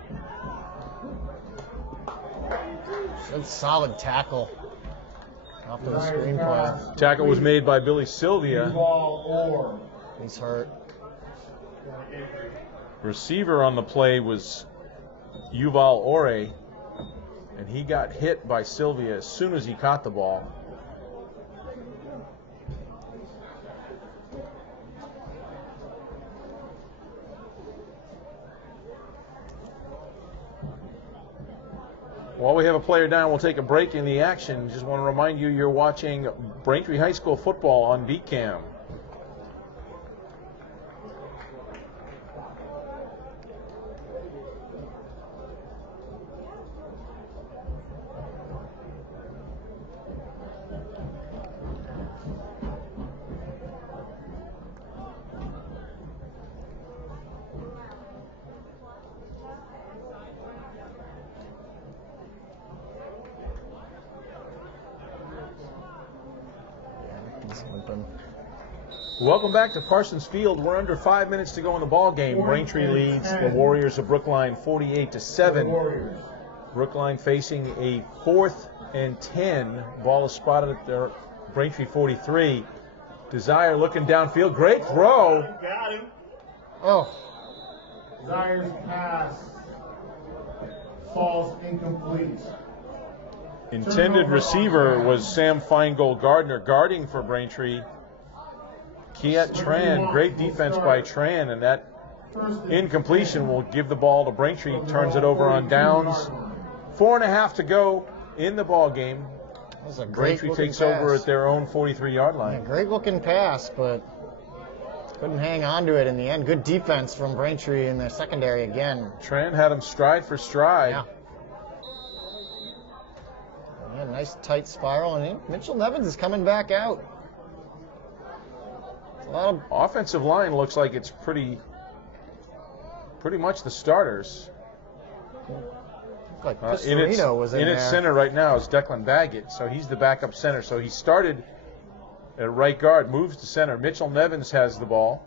Good solid tackle off of the screenplay. Tackle was made by Billy Sylvia. He's hurt. Receiver on the play was Yuval Ore, and he got hit by Sylvia as soon as he caught the ball. While we have a player down, we'll take a break in the action. Just want to remind you, you're watching Braintree High School football on VCAM. Welcome back to Parsons Field. We're under 5 minutes to go in the ball game. Braintree leads the Warriors of Brookline 48-7. Brookline facing a 4th and 10. Ball is spotted at their Braintree 43. Desire looking downfield. Great throw. Got him. Oh. Desire's pass falls incomplete. Intended receiver was Sam Feingold Gardner guarding for Braintree. Kiet Tran, great defense by Tran, and that incompletion will give the ball to Braintree. Turns it over on downs. 4.5 to go in the ball game. That was a Braintree takes over at their own 43-yard line. Yeah, great looking pass, but couldn't hang on to it in the end. Good defense from Braintree in their secondary again. Tran had him stride for stride. Yeah, nice tight spiral, and Mitchell Nevins is coming back out. A lot of offensive line looks like it's pretty much the starters. Like Pistorino was in its center right now is Declan Baggett, so he's the backup center. So he started at right guard, moves to center. Mitchell Nevins has the ball.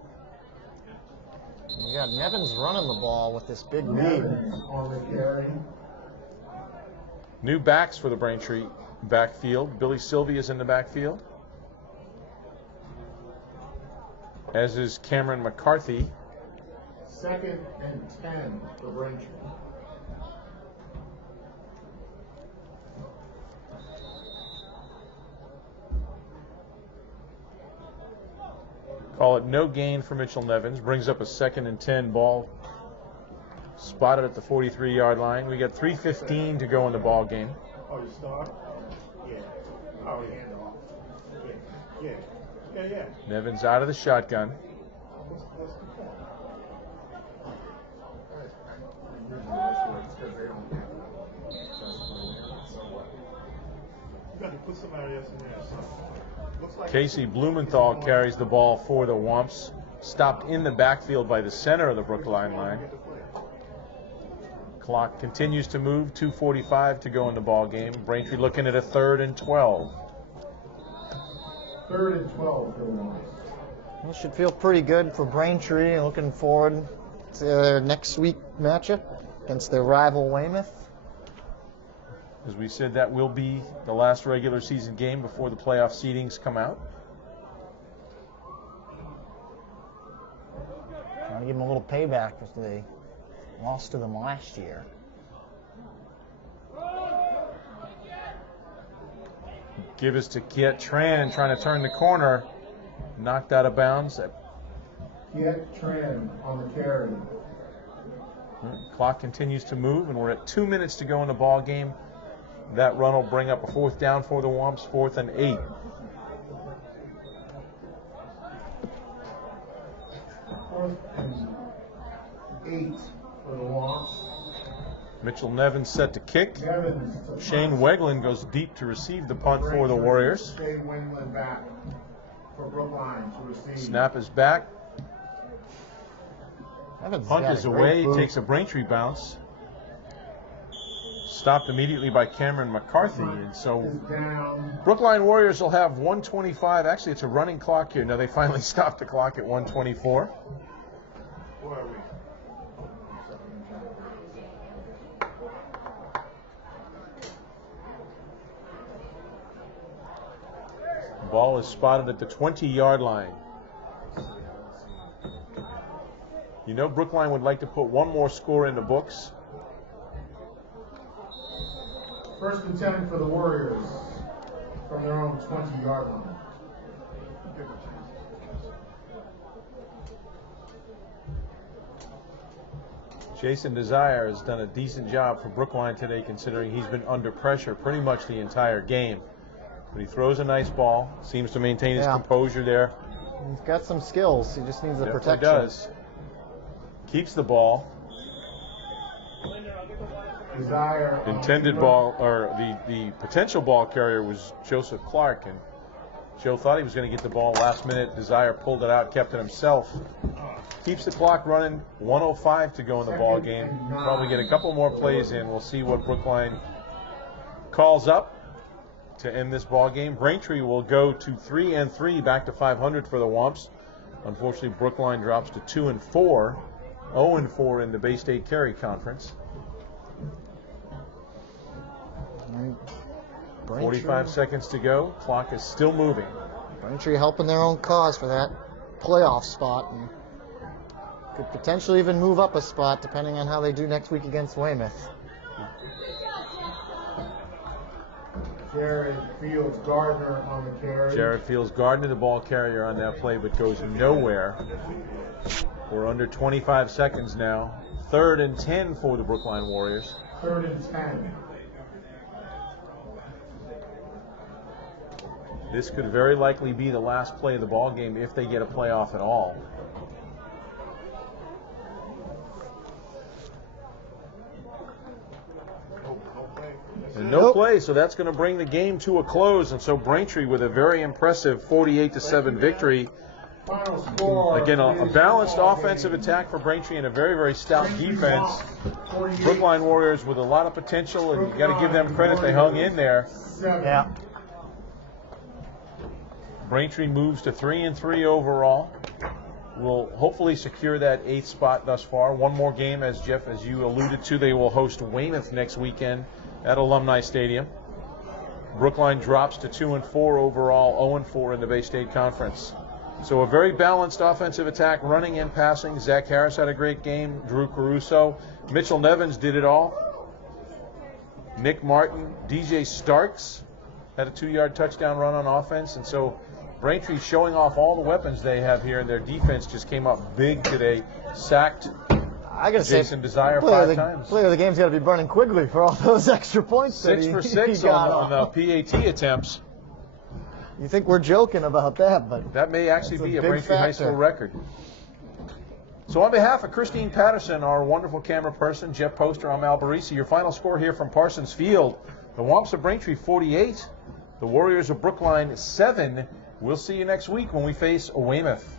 You got Nevins running the ball with this big lead. New backs for the Braintree backfield. Billy Sylvia is in the backfield, as is Cameron McCarthy. 2nd and 10 for Braintree. Call call it no gain for Mitchell Nevins. Brings up a 2nd and 10 ball. Spotted at the 43-yard line. We got 3:15 to go in the ball game. Oh, you start? Yeah. Oh, hand off. Yeah. Nevins out of the shotgun. What's the point? You got to put somebody else in there. Looks like Casey Blumenthal carries the ball for the Wumps. Stopped in the backfield by the center of the Brookline line. Clock continues to move. 2:45 to go in the ball game. Braintree looking at a 3rd and 12. 3rd and 12 for the Wumps. Well, should feel pretty good for Braintree. Looking forward to their next week matchup against their rival Weymouth. As we said, that will be the last regular season game before the playoff seedings come out. Trying to give them a little payback because they lost to them last year. Give us to Kiet Tran trying to turn the corner. Knocked out of bounds. Kiet Tran on the carry. Clock continues to move, and we're at 2 minutes to go in the ball game. That run will bring up a 4th down for the Wumps, 4th and 8. Fourth and 8 for the Wumps. Mitchell Nevins set to kick. Nevins to Shane Weglin goes deep to receive the punt for the Warriors. Shane Weglin back for Brookline to receive. Snap is back. Evans Punt got is a great away. boot. Takes a Braintree bounce. Stopped immediately by Cameron McCarthy. And so Is down. Brookline Warriors will have 1:25. Actually, it's a running clock here. Now they finally stopped the clock at 1:24. Where are we? Ball is spotted at the 20-yard line. You know Brookline would like to put one more score in the books. 1st and 10 for the Warriors from their own 20-yard line. Jason Desire has done a decent job for Brookline today, considering he's been under pressure pretty much the entire game. But he throws a nice ball, seems to maintain his composure there. He's got some skills. He just needs the Definitely protection. does. Keeps the ball. Desire. Intended ball, or the potential ball carrier was Joseph Clark, and Joe thought he was going to get the ball last minute. Desire pulled it out, kept it himself. Keeps the clock running. 1:05 to go in the ball game. Probably get a couple more plays in. We'll see what Brookline calls up to end this ball game. Braintree will go to 3-3, back to 500 for the Wumps. Unfortunately, Brookline drops to 2-4, 0-4 in the Bay State Carry Conference. 45 seconds to go. Clock is still moving. Braintree helping their own cause for that playoff spot, and could potentially even move up a spot depending on how they do next week against Weymouth. Jared Fields Gardner on the carry. Jared Fields Gardner, the ball carrier on that play, but goes nowhere. We're under 25 seconds now. 3rd and 10 for the Brookline Warriors. 3rd and 10. This could very likely be the last play of the ball game if they get a playoff at all. And no play, so that's going to bring the game to a close. And so Braintree with a very impressive 48-7 victory. Final score. Again, a balanced offensive attack for Braintree and a very, very stout defense. Brookline Warriors with a lot of potential, and you got to give them credit. They hung in there. Yeah. Braintree moves to 3-3 overall. Will hopefully secure that 8th spot thus far. One more game, as Jeff, as you alluded to, they will host Weymouth next weekend at Alumni Stadium. Brookline drops to 2-4 overall, 0-4 in the Bay State Conference. So a very balanced offensive attack, running and passing. Zach Harris had a great game. Drew Caruso. Mitchell Nevins did it all. Nick Martin. DJ Starks had a 2-yard touchdown run on offense. And so Braintree showing off all the weapons they have here, and their defense just came up big today. Sacked I gotta say, Jason Desire player 5 times. Player of the game's got to be Brennan Quigley for all those extra points. 6 for 6 he got on the PAT attempts. You think we're joking about that, but that may actually be a big Braintree High School record. So on behalf of Christine Patterson, our wonderful camera person, Jeff Poster, I'm Al Barisi. Your final score here from Parsons Field. The Womps of Braintree 48, the Warriors of Brookline 7. We'll see you next week when we face Weymouth.